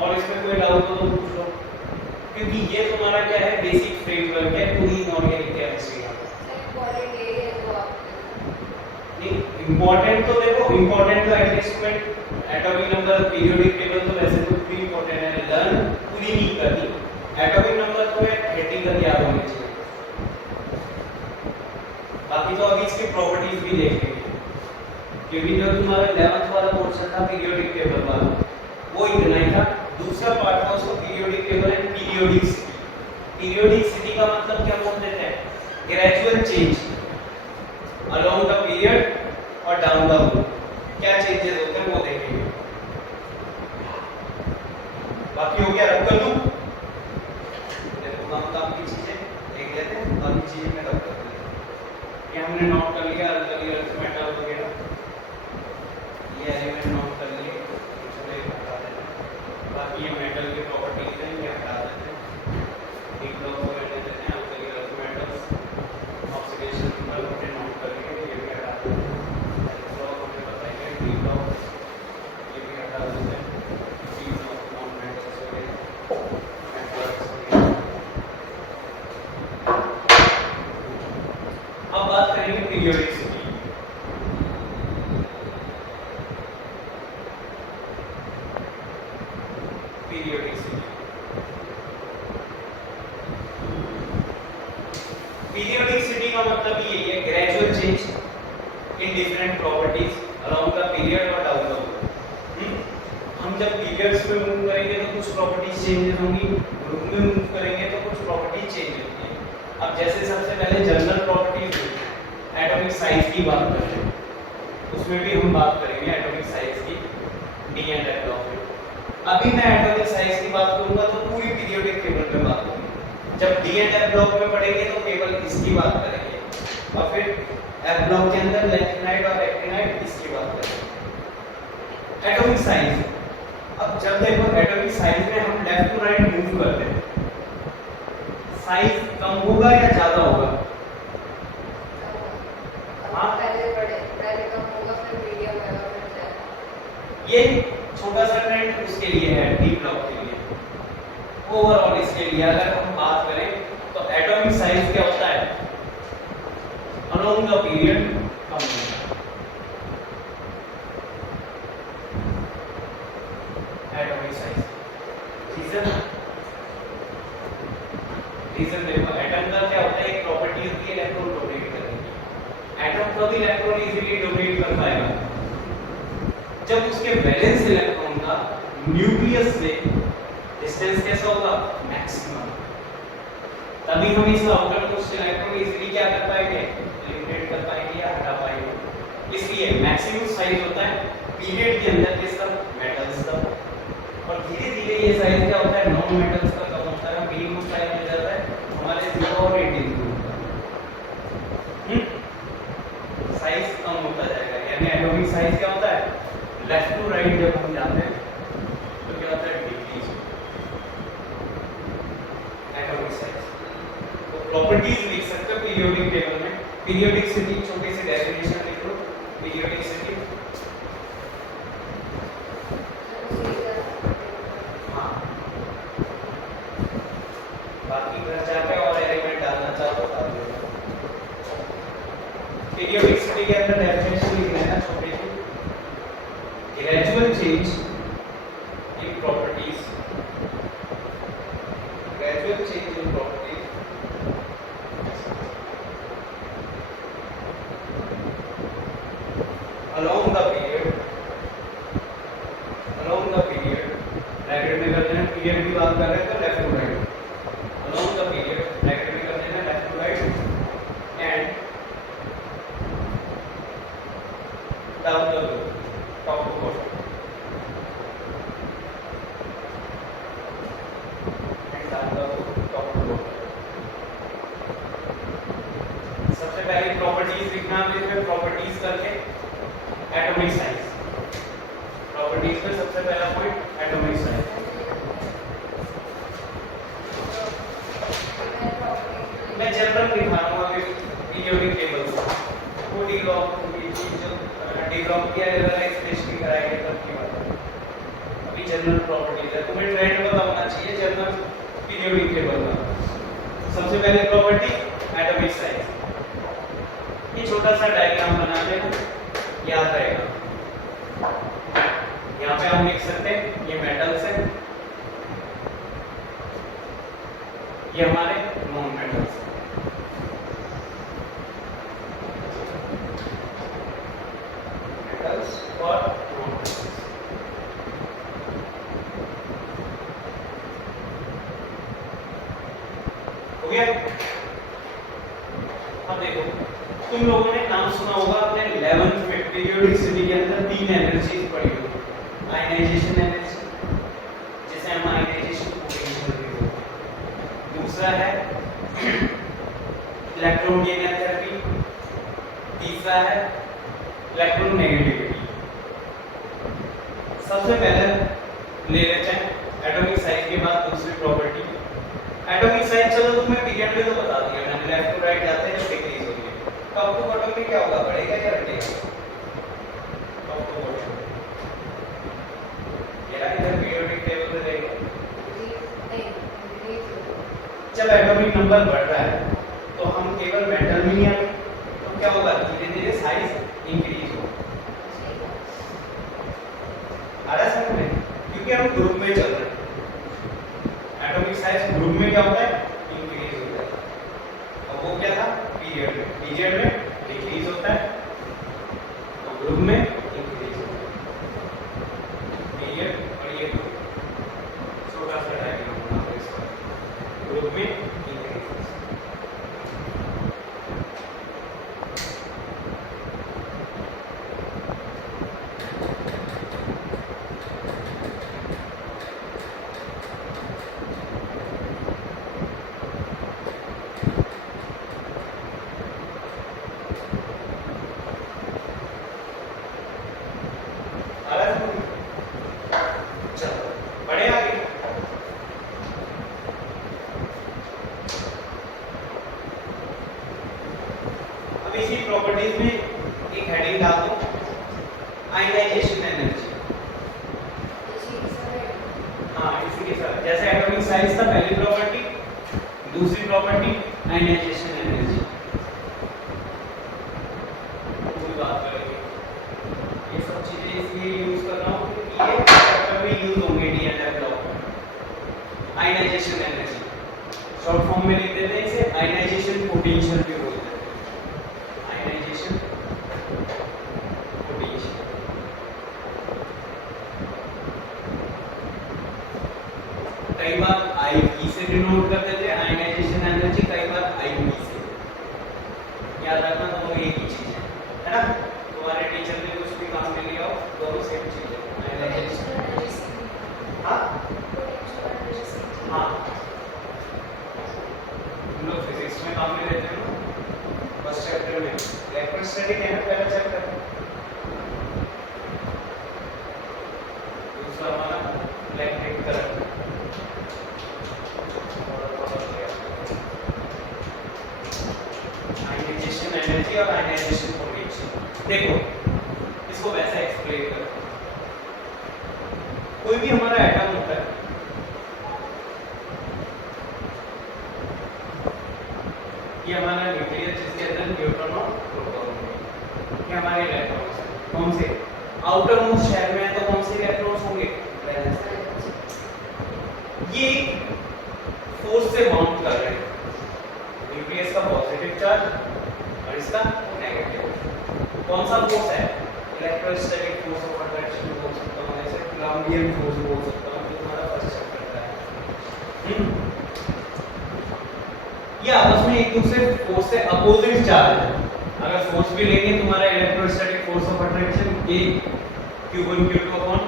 और इसमें कोई डाउट हो तो पूछ लो, क्योंकि ये तुम्हारा क्या है, बेसिक फ्रेमवर्क है पूरी इनऑर्गेनिक केमिस्ट्री का। इंपॉर्टेंट तो देखो, इंपॉर्टेंट तो एटलीस्ट में एटॉमिक नंबर, पीरियोडिक टेबल तो वैसे तो पूरी इंपॉर्टेंट है, लर्न पूरी नहीं करनी। एटॉमिक नंबर तो मैं 30 तक याद होने चाहिए, बाकी तो अभी इसकी प्रॉपर्टीज भी देखेंगे, क्योंकि जो तुम्हारा 11th वाला पोर्शन था पीरियोडिक टेबल वाला, वो इतना ही था। दूसरा पार्ट था उसको periodic table and periodicity. Periodicity का मतलब क्या बोल देते हैं, gradual change along the period और डाउन द रूट, क्या चेंजेस होते हैं वो देखेंगे। बाकी हो गया, रब कर दूं, देखो काम की चीजें देख लेते हैं, बाकी चीजें मैं रब कर दूं। ये हमने नोट कर लिया, मेटल वगैरह, ये एलिमेंट नोट कर लिए, चलो ये हटा देते हैं। बाकी ये मेटल की प्रॉपर्टीज हैं, ये हटा देते हैं। एक ब्लॉक को ले लेते हैं, alkali earth metals, oxidation number हमने नोट कर लिए, ये भी हटा देते हैं। ब्लॉक हमें बताइए, डी ब्लॉक, ये भी हटा देते हैं। डी ब्लॉक नॉन मेटल्स वगैरह, मेटल्स वगैरह। अब बात करेंगे पीरियोडिसिटी। पीरियोडिसिटी का मतलब यही है, gradual change in different properties along the period और डाउन द रूट। हम जब पीरियड्स में मूव करेंगे तो कुछ प्रॉपर्टीज चेंज होंगी, ग्रुप में मूव करेंगे तो कुछ प्रॉपर्टीज चेंज होती है। अब जैसे सबसे पहले जनरल प्रॉपर्टीज, एटॉमिक साइज की बात करें, उसमें भी हम बात करेंगे एटॉमिक साइज की डी एंड एफ ब्लॉक में। अभी मैं एटॉमिक साइज की बात करूंगा तो पूरी पीरियोडिक टेबल में बात करूंगा। जब डी एंड एफ ब्लॉक में पढ़ेंगे तो केवल इसकी बात करेंगे, और फिर एफ ब्लॉक के अंदर लेक्टिनाइड और एक्टिनाइड इसकी बात करेंगे। एटॉमिक साइज, अब जब देखो एटॉमिक साइज में हम लेफ्ट टू राइट मूव करते हैं, साइज कम होगा या ज्यादा होगा? हाँ, पहले कम होगा, फिर मीडियम होगा, फिर ज्यादा। ये छोटा सा ट्रेंड उसके लिए है, डी ब्लॉक के लिए। ओवरऑल इसके लिए अगर हम बात करें तो एटॉमिक साइज क्या होता है, अलोंग द पीरियड कम होता है एटॉमिक साइज। रीजन देखो, एटम का क्या होता है, एक प्रॉपर्टी होती है इलेक्ट्रॉन डोनेट करने की। एटम कभी इलेक्ट्रॉन इजीली डोनेट कर पाएगा जब उसके वैलेंस इलेक्ट्रॉन का न्यूक्लियस से डिस्टेंस कैसा होगा, मैक्सिमम। तभी हम इस आउटर मोस्ट इलेक्ट्रॉन इजीली क्या कर पाएंगे, एलिमिनेट कर पाएंगे या हटा पाएंगे। इसलिए मैक्सिमम साइज होता है पीरियड के अंदर के सब मेटल्स का, और धीरे धीरे ये साइज क्या होता है, नॉन मेटल्स का कम होता है, मिनिमम साइज हो जाता है हमारे 0 और 18 साइज कम होता जाएगा। यानी एटॉमिक साइज क्या होता है, लेफ्ट टू राइट जब हम जाते हैं तो क्या होता है, डिक्रीज एटॉमिक साइज। तो प्रॉपर्टीज लिख सकते हो पीरियोडिक टेबल में। पीरियोडिसिटी छोटी सी डेफिनेशन लिख लो, पीरियोडिसिटी। हाँ, बाकी घर जाके और एलिमेंट डालना चाहो तो डाल दो। पीरियोडिसिटी के अंदर डेफिनेशन लिखना है ना, छोटी सी, gradual change in properties, gradual change in properties along the period मैं जनरल दिखा रहा हूँ अभी पीरियोडिक टेबल को डी ब्लॉक जो डी ब्लॉक किया है स्पेशली कराएंगे तब की बात है। अभी जनरल प्रॉपर्टीज है, तुम्हें ट्रेंड पता होना चाहिए जनरल पीरियोडिक टेबल का। सबसे पहले प्रॉपर्टी एटॉमिक साइज। ये छोटा सा डायग्राम बनाते हैं, याद रहेगा। यहाँ पे हम लिख सकते हैं ये मेटल्स है, ये हमारे नॉन मेटल्स हैं। मेटल्स और नॉन मेटल्स हो गया। अब देखो, तुम लोगों ने नाम सुना होगा अपने 11th में पीरियोडिसिटी के अंदर 3 एनर्जी पढ़ी होगी। आयनाइजेशन एनर्जी, जिसे हम आयनाइजेशन पोटेंशियल भी बोलते हैं। दूसरा है इलेक्ट्रॉन गेन थेरेपी। तीसरा है इलेक्ट्रॉन नेगेटिविटी। सबसे पहले ले लेते हैं एटॉमिक साइज के बाद दूसरी प्रॉपर्टी। एटॉमिक साइज चलो तुम्हें पीरियड में तो बता दिया मैंने, लेफ्ट टू राइट जाते हैं डिक्रीज होती है। टॉप टू बॉटम में क्या होगा, बढ़ेगा या घटेगा? टॉप टू बॉटम ये इधर पीरियोडिक टेबल पे देखें, जब एटॉमिक नंबर बढ़ रहा है तो हम केवल मेटल में ही आए तो क्या होगा, धीरे धीरे साइज इंक्रीज होगा। आ रहा है समझ में? क्योंकि हम ग्रुप में चल रहे हैं। एटॉमिक साइज ग्रुप में क्या होता है, इंक्रीज होता है। और वो क्या था, पीरियड में। पीरियड में डिक्रीज होता है और ग्रुप में इंक्रीज होता है। पीरियड और ये छोटा सा डायग्राम बना दो इसका, ग्रुप में इंक्रीज। इसी प्रॉपर्टीज में एक हेडिंग डाल दो, आयनाइजेशन एनर्जी। हाँ इसी के साथ, जैसे एटॉमिक साइज था पहली प्रॉपर्टी, दूसरी प्रॉपर्टी आयनाइजेशन एनर्जी। कोई बात करेंगे, ये सब चीजें इसलिए यूज कर रहा हूँ क्योंकि ये चैप्टर में यूज होंगे डीएनए ब्लॉक में। आयनाइजेशन एनर्जी शॉर्ट फॉर्म में लिख देते हैं इसे, आयनाइजेशन पोटेंशियल भी बोलते हैं। कई बार आई से डिनोट करते थे आयनाइजेशन एनर्जी, कई बार आई से। याद रखना दोनों एक ही चीज है ना? तुम्हारे टीचर ने कुछ भी काम में लिया हो दोनों सेम चीज है। आयनाइजेशन हाँ हाँ, हम लोग फिजिक्स में काम में लेते हैं फर्स्ट चैप्टर में, इलेक्ट्रोस्टैटिक है ना पहला चैप्टर। दूसरा हमारा इलेक्ट्रिक करंट। आयनाइजेशन एनर्जी और आयनाइजेशन पोटेंशियल। देखो इसको वैसे एक्सप्लेन करो, कोई भी हमारा एटम होता है, ये हमारा न्यूक्लियस जिसके अंदर न्यूट्रॉन और प्रोटॉन होंगे, ये हमारे इलेक्ट्रॉन्स हैं। कौन से, आउटर मोस्ट शेल में है तो कौन से इलेक्ट्रॉन्स होंगे, ये फोर्स से बाउंड कर रहे हैं, न्यूक्लियस का पॉजिटिव चार्ज और इसका नेगेटिव। कौन सा फोर्स है, इलेक्ट्रोस्टैटिक फोर्स ऑफ अट्रैक्शन बोल सकता हूं, जैसे कूलम्बियन फोर्स बोल सकता हूं, जो हमारा फर्स्ट चैप्टर का है। ये आपस में एक दूसरे फोर्स से अपोजिट चार्ज है। अगर फोर्स भी लेंगे तुम्हारा इलेक्ट्रोस्टैटिक फोर्स ऑफ अट्रैक्शन ये Q1 Q2 upon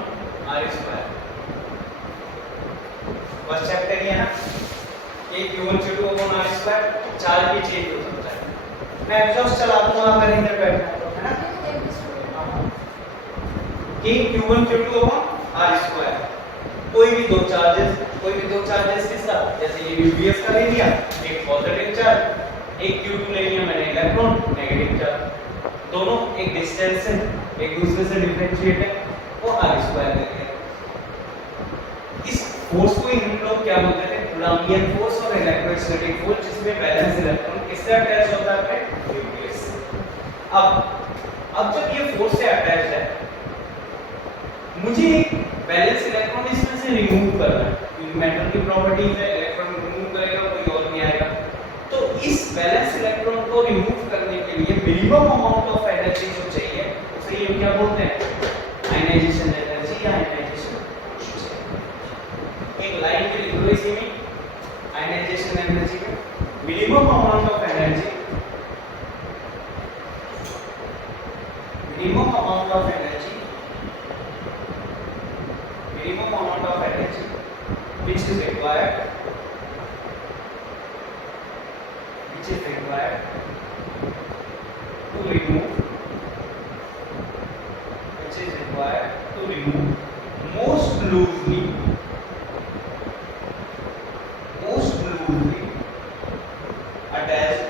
R²। First chapter ये है ना, ये Q1 Q2 upon R², charge भी चेंज हो सकता है। मैं एग्जॉस्ट चला दूंगा अगर इधर बैठना है ना, कि Q1 Q2 अपॉन R²। कोई भी दो चार्जेस के साथ, जैसे ये न्यूक्लियस का ले लिया, एक पॉजिटिव चार्ज एक Q2 ले लिया मैंने, इलेक्ट्रॉन नेगेटिव चार्ज, दोनों एक डिस्टेंस से एक दूसरे से डिफरेंशिएट है, वो r स्क्वायर ले लिया। इस फोर्स को ही हम लोग क्या बोलते थे, कूलम्बियन फोर्स और इलेक्ट्रोस्टैटिक फोर्स, जिसमें बैलेंस इलेक्ट्रॉन किससे अटैच होता है, अपने न्यूक्लियस से। अब जब ये फोर्स से अटैच है, मुझे एक बैलेंस इलेक्ट्रॉन इसमें से रिमूव करना है, क्योंकि मेटल की प्रॉपर्टीज है, इलेक्ट्रॉन रिमूव करेगा कोई और नहीं आएगा। तो इस बैलेंस इलेक्ट्रॉन को रिमूव करने के लिए मिनिमम अमाउंट ऑफ एनर्जी जो चाहिए, उसे ये क्या बोलते हैं, आयनाइजेशन एनर्जी या आयनाइजेशन। एक लाइन के लिख लो इसी में, आयनाइजेशन एनर्जी में minimum amount of energy, minimum amount of energy which is required to remove most loosely attached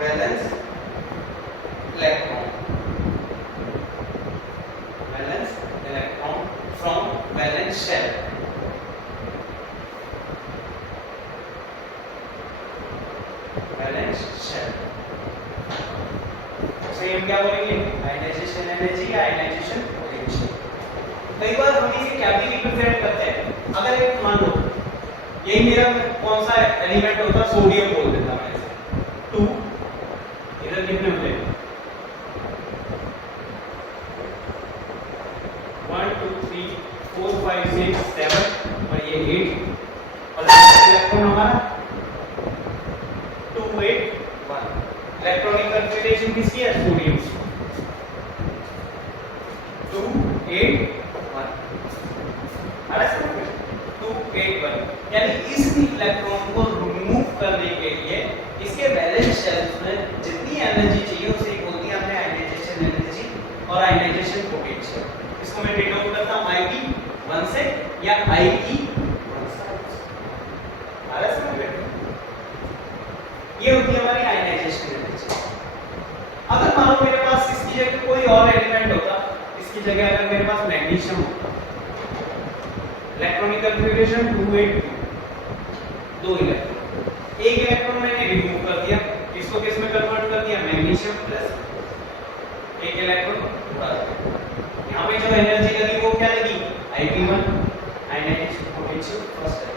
valence electron from valence shell। Same क्या बोलेंगे, आयनाइजेशन एनर्जी या आयनाइजेशन पोटेंशियल। कई बार हम इसे क्या भी रिप्रेजेंट करते हैं, अगर एक मान लो यही मेरा कौन सा एलिमेंट होता, सोडियम बोल देता मैं इसे 2, इधर कितने होते हैं 1 2 3 4 5 6 7 और ये 8, और इलेक्ट्रॉन हमारा 2 8 1। इलेक्ट्रॉनिक कन्फिगरेशन किसकी है, सोडियम 2 8 1, अरे 2 8 1। यानी इस इलेक्ट्रॉन को रिमूव करने के लिए इसके वैलेंस शेल्स में जितनी एनर्जी चाहिए उसे बोलती है हमने आयनाइजेशन एनर्जी और आयनाइजेशन पोटेंशियल। इसको मैं डिनोट करता हूं IP1 से या IE1 से। अरे ये होती है हमारी आयनाइजेशन एनर्जी। अगर मान लो मेरे पास इसकी जगह कोई और एलिमेंट होता, इसकी जगह अगर मेरे पास मैग्नीशियम होता, इलेक्ट्रॉनिक कन्फिगरेशन 2 8 2 इलेक्ट्रॉन, एक इलेक्ट्रॉन मैंने रिमूव कर दिया, इसको किस में कन्वर्ट कर दिया, मैग्नीशियम प्लस एक इलेक्ट्रॉन उड़ा दिया। यहाँ पे जो एनर्जी लगी वो क्या लगी, IP1 आयनाइजेशन पोटेंशियल फर्स्ट है।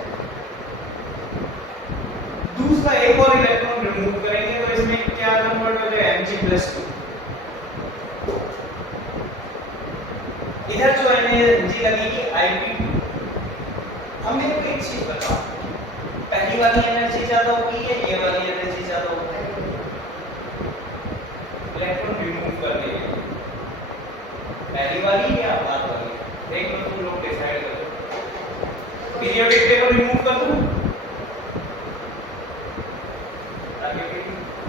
दूसरा एक और इलेक्ट्रॉन रिमूव करेंगे तो इसमें क्या कन्वर्ट हो जाएगा, Mg+2। इधर जो एनर्जी लगेगी IP2। अब मेरे को एक चीज बताओ, पहली वाली एनर्जी ज्यादा होगी या ये वाली एनर्जी ज्यादा होगी, इलेक्ट्रॉन रिमूव करने के लिए पहली वाली या बाद वाली, देख लो तुम लोग डिसाइड करो। पीरियोडिक टेबल रिमूव कर दूं ताकि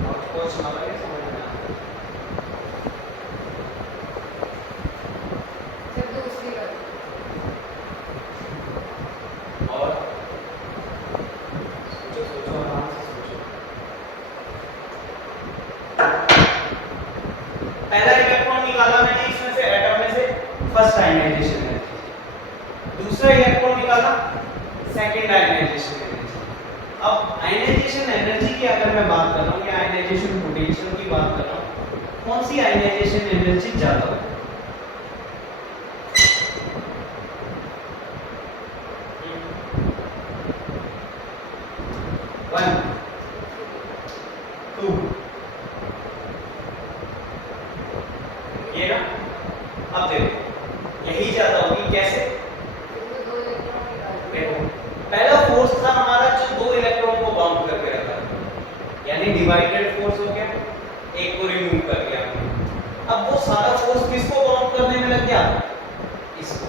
आपको समझ में आए। फिर दूसरी बात, और सोचो आराम से सोचो। पहला इलेक्ट्रॉन निकाला मैंने इसमें से, एटम में से, फर्स्ट आयनाइजेशन एनर्जी। दूसरा इलेक्ट्रॉन निकाला, सेकंड आयनाइजेशन एनर्जी। अब आयनाइजेशन एनर्जी की अगर मैं बात कर रहा हूं या आयनाइजेशन पोटेंशियल की बात कर रहा हूं, कौन सी आयनाइजेशन एनर्जी ज्यादा है, वन 2 ये ना। अब देखो यही ज्यादा होगी, कैसे, इसमें 2 इलेक्ट्रॉन निकाल देखो पहला फोर्स था हमारा जो 2 इलेक्ट्रॉन को बाउंड करके रखा, यानी डिवाइडेड फोर्स हो गया, एक को रिमूव कर दिया। अब वो सारा फोर्स किसको बाउंड करने में लग गया, इसको।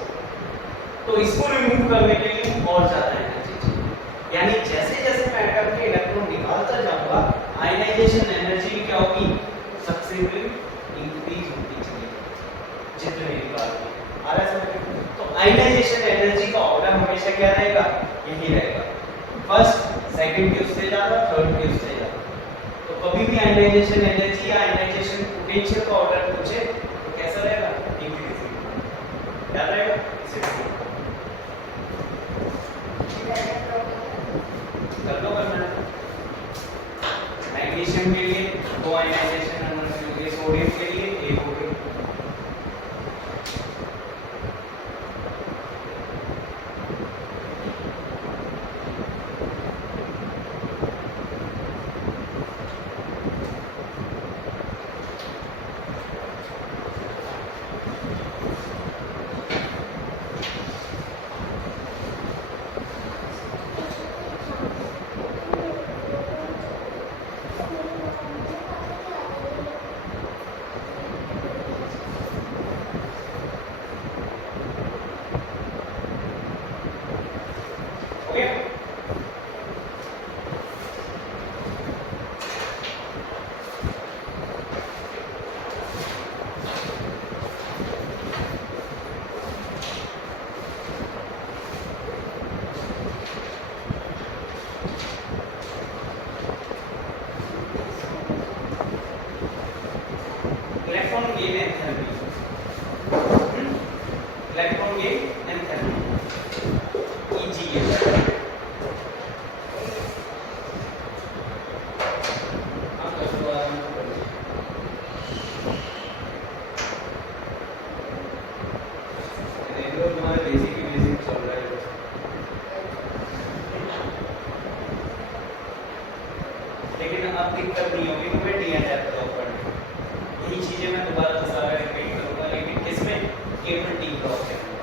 तो इसको रिमूव करने के लिए और ज्यादा एनर्जी चाहिए, यानी जैसे जैसे मैं एटम के इलेक्ट्रॉन निकालता जाऊंगा, आयनाइजेशन एनर्जी क्या होगी, सक्सेसिवली इंक्रीज होती चलेगी जितने निकालते। आ रहा है समझ? तो आयनाइजेशन एनर्जी का ऑर्डर हमेशा क्या रहेगा, यही रहेगा। फर्स्ट सेकंड के उससे ज्यादा, थर्ड के उससे ज्यादा। तो कभी भी आयनाइजेशन एनर्जी या आयनाइजेशन पोटेंशियल का ऑर्डर पूछे तो कैसा रहेगा? इंक्रीजिंग। क्या रहेगा? कर लो करना है। मैग्नीशियम के लिए 2 आयनाइजेशन एनर्जी हो गई, सोडियम के लिए 1 हो गई। Electron gain enthalpy, electron gain enthalpy EGA। लेकिन अब दिक्कत नहीं होगी तो मैं DNF का पढ़ यही चीजें मैं दोबारा सारा रिपीट करूंगा, लेकिन किसमें? K20 cross section.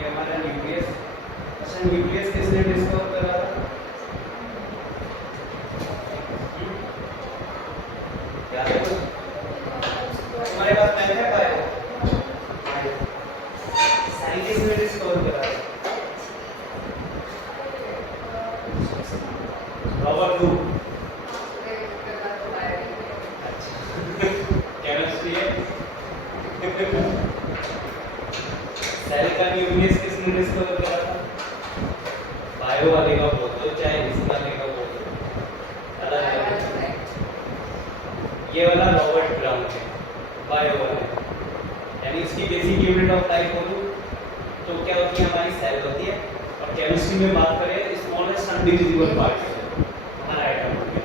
ये हमारा न्यूक्लियस। अच्छा, न्यूक्लियस किसने डिस्कवर करा था? याद है कुछ? हमारे पास मैथ है पाए साइंटिस्ट ने डिस्कवर करा रॉबर्ट हूक। केमिस्ट्री है। सेल का न्यूक्लियस किसने डिस्कवर करा था? बायो वाले का बोल दो चाहे इसी वाले का बोल दो, अलग है। ये वाला रॉबर्ट ब्राउन है, बायो वाला। यानी इसकी बेसिक यूनिट ऑफ टाइप बोलूं तो क्या होती है? हमारी सेल होती है। और केमिस्ट्री में बात करें स्मॉलेस्ट अनडिविजिबल पार्टिकल हमारा एटम हो गया।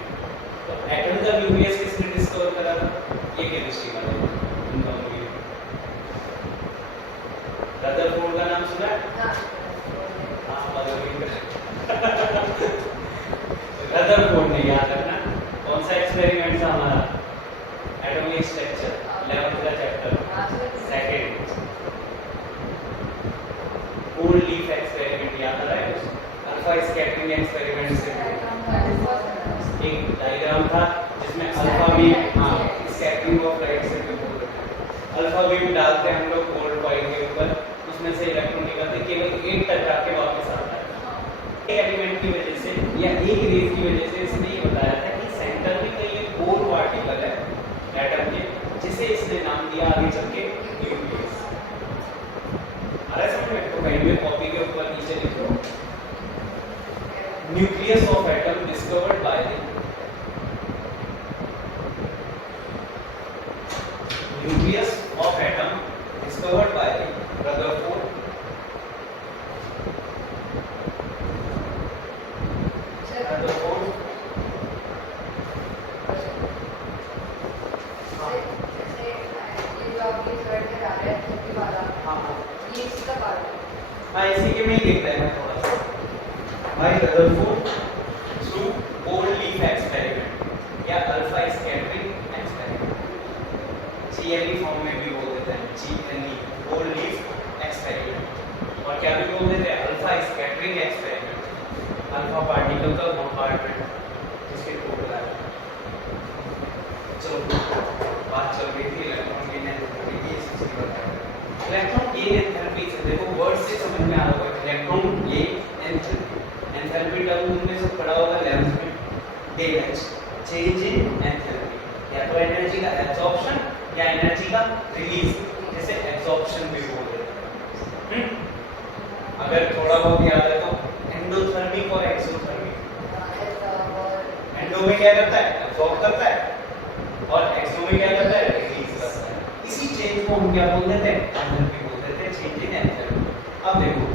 तो एटम का न्यूक्लियस किसने डिस्कवर करा था? ये केमिस्ट्री वाले। रदरफोर्ड का नाम सुना है? हाँ, रदरफोर्ड ने, याद रखना। कौन सा एक्सपेरिमेंट था हमारा? एटॉमिक स्ट्रक्चर 11th का chapter, second. Gold leaf experiment याद आ रहा है? अल्फा स्कैटरिंग एक्सपेरिमेंट से एक डायग्राम था जिसमें अल्फा बीम, हाँ, स्कैटरिंग ऑफ लाइट से अल्फा बीम डालते हैं हम लोग गोल्ड कॉइल के ऊपर, उसमें से इलेक्ट्रॉन निकलते, केवल एक टकरा के वापस आता है। एक एलिमेंट की वजह से या एक रेज की वजह से इसने ये बताया था कि सेंटर में कहीं एक गोल्ड पार्टिकल है एटम के, जिसे इसने नाम दिया आगे चल के न्यूक्लियस। आ रहा है समझ में? तो कहीं भी कॉपी के ऊपर नीचे लिखो, nucleus of atom discovered by nucleus of atom discovered by Rutherford. Rutherford. हाँ, इसी के में ही लिख रहे हैं थोड़ा सा। By Rutherford through gold leaf experiment या alpha scattering experiment, GLE form में भी बोल देते हैं, GLE गोल्ड लीफ एक्सपेरिमेंट। और क्या भी बोल देते हैं? Alpha scattering experiment. Alpha particle का कंपार्टमेंट जिसके टोटल है। चलो, बात चल रही थी इलेक्ट्रॉन गेन एंथैल्पी की, इसकी बात करें। इलेक्ट्रॉन गेन एंथैल्पी से देखो वर्ड से समझ में आ रहा होगा, electron gain enthalpy. Enthalpy term तुमने सब पढ़ा होगा 11th में, del H, change in enthalpy, या तो एनर्जी का एब्जॉर्प्शन या एनर्जी का रिलीज, जैसे एब्जॉर्प्शन भी बोल देते हैं। अगर थोड़ा बहुत याद है तो एंडोथर्मिक और एक्सोथर्मिक। एंडो में क्या करता है, एब्जॉर्ब करता है, और एक्सो में क्या करता है, रिलीज करता है। इसी चेंज को हम क्या बोल देते हैं, एंथैल्पी बोल देते हैं, चेंज इन एंथैल्पी। अब देखो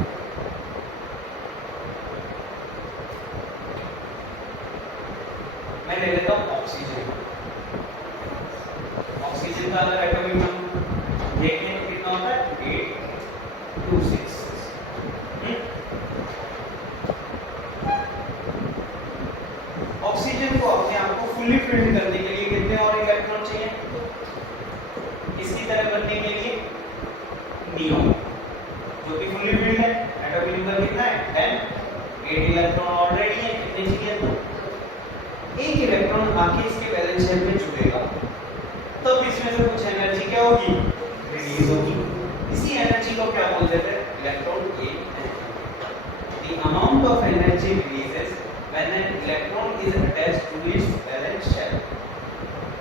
मैं ले लेता हूं ऑक्सीजन। ऑक्सीजन का अगर एटॉमिक नंबर देखें तो कितना होता है, 826। ऑक्सीजन को अपने आप को फुली फिल्ड करने के लिए कितने और इलेक्ट्रॉन चाहिए, इसकी तरह बनने के लिए नियॉन, जो कि फुली फिल्ड है, एटॉमिक नंबर कितना है 10, 8 इलेक्ट्रॉन ऑलरेडी है, कितने चाहिए, तो एक इलेक्ट्रॉन आके इसके वैलेंस शेल में जुड़ेगा, तब इसमें से कुछ एनर्जी क्या होगी, रिलीज होगी। इसी एनर्जी को क्या बोलते हैं, electron gain. The amount of energy releases when an electron is attached to its valence shell,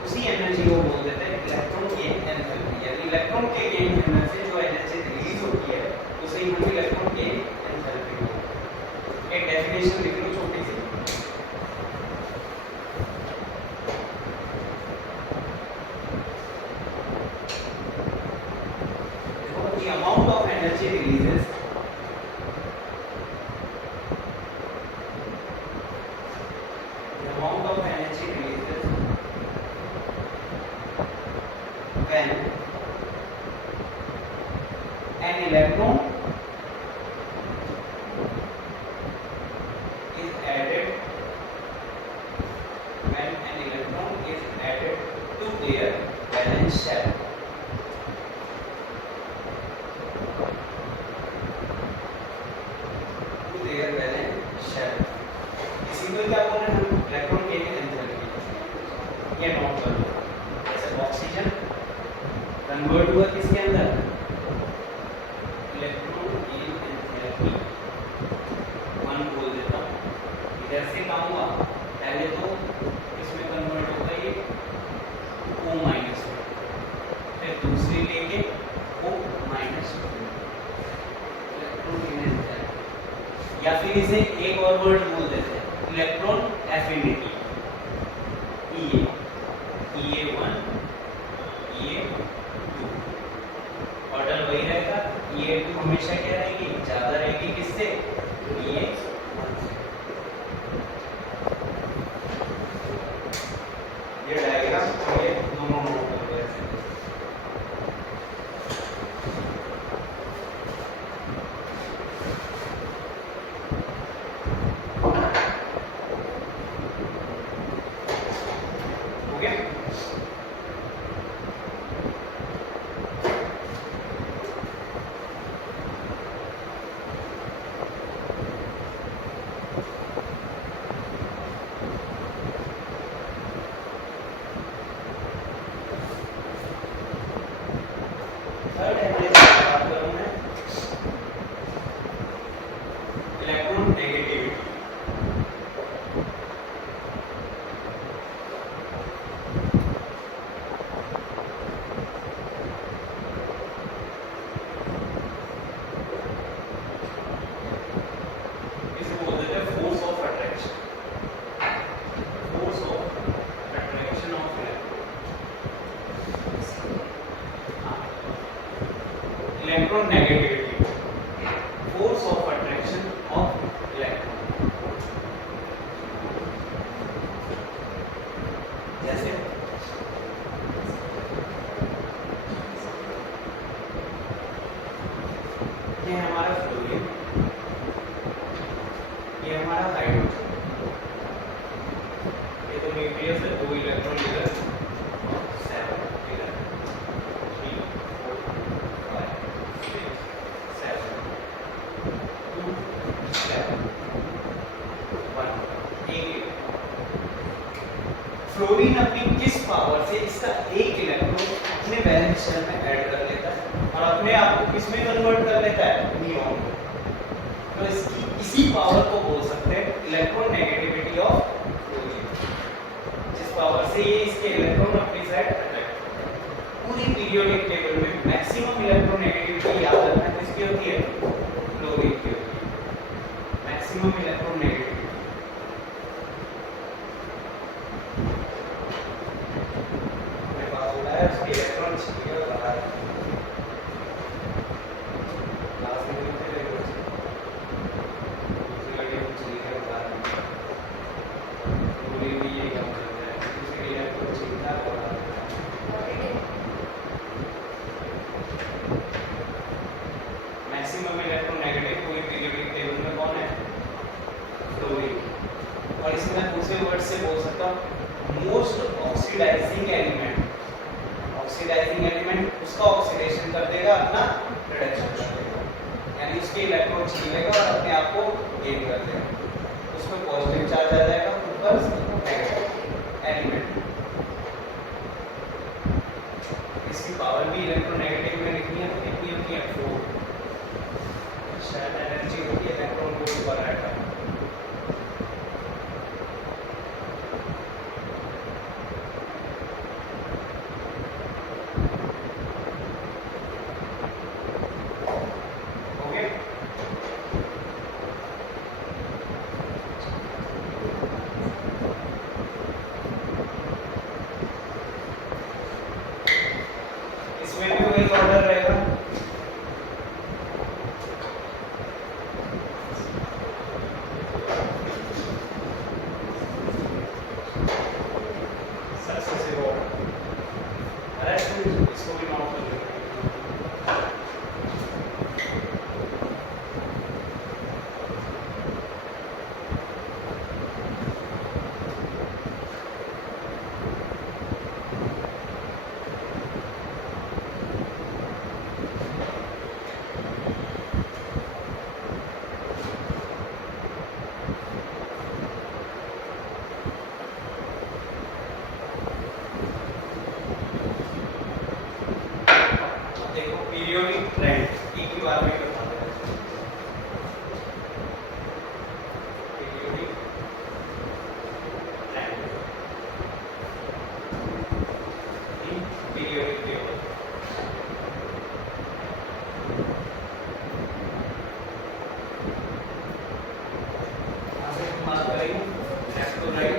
उसी एनर्जी को बोल देते हैं इलेक्ट्रॉन गेन एंथैल्पी। यानी इलेक्ट्रॉन के गेन होने से जो एनर्जी रिलीज होती है उसे ही हम इलेक्ट्रॉन गेन एंथैल्पी बोलते हैं। एक डेफिनेशन लिख लो छोटी सी। The amount of energy releases when an electron is added to their valence shell, इसी को क्या बोल रहे हैं हम, इलेक्ट्रॉन गेन एंथैल्पी। ये नोट कर लो। जैसे ऑक्सीजन कन्वर्ट हुआ किसके अंदर, इलेक्ट्रॉन गेन एंथैल्पी 1 बोल देता हूँ। इधर से काम हुआ, पहले तो इसमें कन्वर्ट होता है O माइनस, फिर दूसरी लेके O minus, electron gain enthalpy. या फिर इसे एक और वर्ड बोल देते हैं, electron affinity, EA1 EA2। Order वही रहेगा, EA2 हमेशा क्या रहेगी, ज्यादा रहेगी किससे, EA1 से। ये डायग्राम ये दोनों नोट कर लो ऐसे। हो गया। थर्ड एनालिसिस बात करूं मैं, इलेक्ट्रॉन नेगेटिविटी। इसे बोल देते हैं force of attraction, force of attraction of electron negativity, force of attraction of electron. जैसे ये हमारा फ्लोरीन, ये हमारा हाइड्रोजन, ये तो न्यूक्लियस है, 2 इलेक्ट्रॉन इधर और 7 इधर, 3 4 5 6 7 2 7 1 एक। फ्लोरीन अपनी किस पावर से इसका एक इलेक्ट्रॉन अपने वैलेंस शेल में ऐड कर लेता है और अपने आप को किस में कन्वर्ट कर लेता है, नियॉन। तो इसकी इसी पावर को बोल सकते हैं इलेक्ट्रॉन नेगेटिविटी ऑफ फ्लोरीन। जिस पावर से ये इसके इलेक्ट्रॉन अपनी साइड अट्रैक्ट करते हैं। पूरी पीरियोडिक टेबल में मैक्सिमम इलेक्ट्रोनेगेटिविटी याद रखना किसकी होती है? क्लोरीन की होती है। मैक्सिमम इलेक्ट्रोनेगेटिविटी अपने पास होता है, उसके इलेक्ट्रॉन छिपके बाहर लास्ट में होते हैं दूसरी वाली छिपके बाहर पूरी भी ये काम करता है, दूसरी इलेक्ट्रॉन छिपका बाहर। मैक्सिमम इलेक्ट्रोनेगेटिव पूरी पीरियोडिक टेबल में कौन है? क्लोरीन। और इसमें मैं दूसरे वर्ड से बोल सकता हूँ most oxidising element. Oxidising element उसका ऑक्सीडेशन कर देगा, अपना रिडक्शन कर देगा, यानी उसके इलेक्ट्रॉन छीन लेगा और अपने आप को गेन कर देगा। उसमें पॉजिटिव चार्ज आ जाएगा, ऊपर नेगेटिव एलिमेंट। इसकी पावर भी इलेक्ट्रोनेगेटिव में लिखनी है तो कितनी होती है? 4। शायद एनर्जी होती है इलेक्ट्रॉन को ऊपर रहता है। ओके, इसमें भी वही ऑर्डर रहेगा। Successive order. इसको भी नोट कर लेते हैं। देखो पीरियोडिक ट्रेंड एक ही बार में करना है। Periodic trend in periodic table. यहाँ से हम बात करेंगे left to right.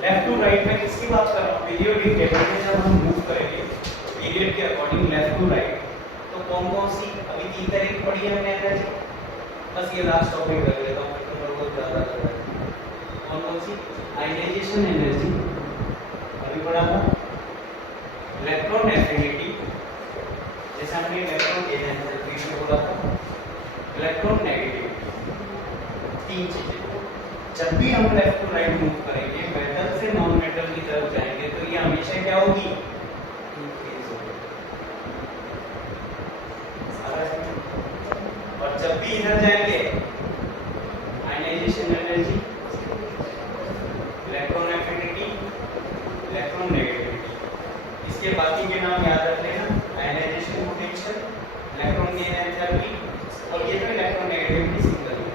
Left to right में किसकी बात कर रहा हूँ? पीरियोडिक टेबल में जब हम मूव करेंगे पीरियड के अकॉर्डिंग लेफ्ट टू राइट, तो कौन कौन सी अभी 3 तरह की पढ़ी है हमने एनर्जी। बस ये लास्ट टॉपिक कर लेता हूँ, तो बहुत ज्यादा लग रहा है। कौन कौन सी? आयनाइजेशन एनर्जी अभी पढ़ा था, इलेक्ट्रॉन एफिनिटी जैसे हमने इलेक्ट्रॉन एनर्जी में बोला था, इलेक्ट्रॉन नेगेटिविटी। 3 चीजें। जब भी हम लेफ्ट टू राइट मूव करेंगे मेटल से नॉन मेटल की तरफ जाएंगे तो ये हमेशा क्या होगी? इंक्रीज होगी। और जब भी इधर जाएंगे ionisation energy, electron affinity, electron negativity, इसके बाकी के नाम याद रख लेना। Ionisation potential, electron gain enthalpy, और ये तो इलेक्ट्रॉन नेगेटिविटी सिंगल है।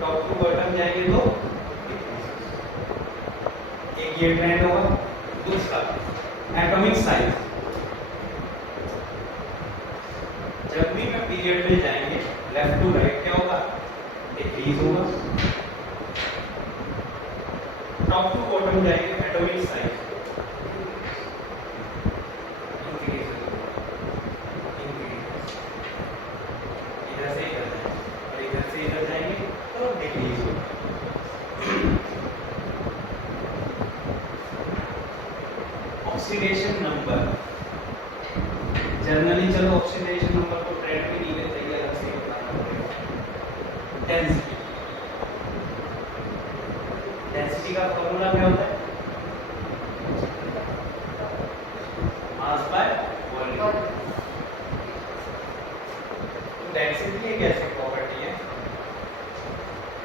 टॉप टू बॉटम जाएंगे तो एक ये ट्रेंड होगा। दूसरा एटॉमिक साइज। जब भी मैं पीरियड में जाएंगे लेफ्ट टू राइट क्या होगा? डिक्रीज होगा। टॉप टू बॉटम जाएंगे एटॉमिक साइज इंक्रीज होगा। इधर से इधर जाएंगे और इधर से इधर जाएंगे तो डिक्रीज होगा। ऑक्सीडेशन नंबर जनरली, चलो ऑक्सीडेशन नंबर को ट्रेंड में नहीं डेंसिटी। डेंसिटी का फॉर्मूला क्या होता है? Mass by volume. तो डेंसिटी एक ऐसी प्रॉपर्टी है,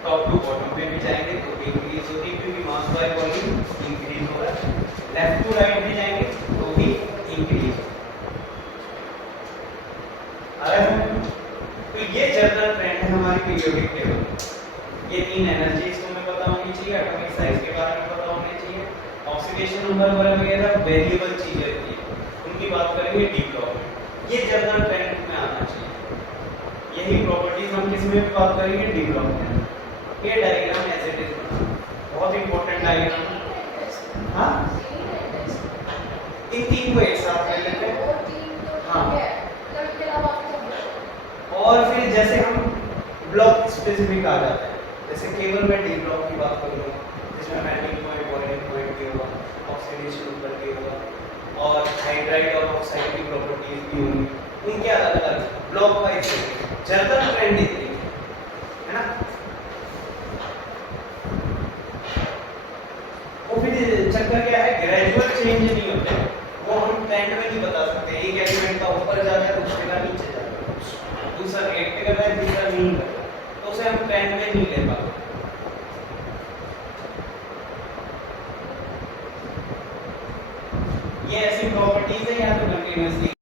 टॉप टू बॉटम पे भी जाएंगे तो इंक्रीज होगी क्योंकि मास बाय वॉल्यूम इंक्रीज हो रहा है, लेफ्ट टू राइट भी जाएंगे तो भी इंक्रीज। तो ये जनरल ट्रेंड है हमारी पीरियोडिक टेबल। ये तीन एनर्जीज को हमें पता होनी चाहिए, एटॉमिक साइज के बारे में पता होना चाहिए, ऑक्सीडेशन नंबर वगैरह वेरिएबल चीजें होती है, उनकी बात करेंगे डी ब्लॉक में। ये जनरल ट्रेंड में आना चाहिए। यही प्रॉपर्टीज हम किस में भी बात करेंगे, डी ब्लॉक में। ये डायग्राम एज इट इज बना, बहुत इंपॉर्टेंट डायग्राम है। हाँ, इन तीन को एक साथ ले लेते हैं। हाँ, और फिर जैसे हम ब्लॉक स्पेसिफिक आ जाते हैं, जैसे केवल मैं डी ब्लॉक की बात करूंगा जिसमें मेल्टिंग पॉइंट, बॉइलिंग पॉइंट भी होगा, ऑक्सीडेशन नंबर भी होगा और हाइड्राइड और ऑक्साइड की प्रॉपर्टीज भी होंगी। उनके अलग अलग ब्लॉक वाइज जनरल ट्रेंड इतनी है ना। वो फिर चक्कर क्या है, ग्रेजुअल चेंज नहीं होते, वो हम ट्रेंड में नहीं बता सकते। एक एलिमेंट का ऊपर जा रहा है, दूसरे का नीचे जा रहा है, दूसरा रेट पे कर रहा है, दूसरा नहीं कर रहा है, तो उसे हम ट्रेंड में नहीं ले पाते। ये ऐसी प्रॉपर्टीज है या तो कंटीन्यूअसली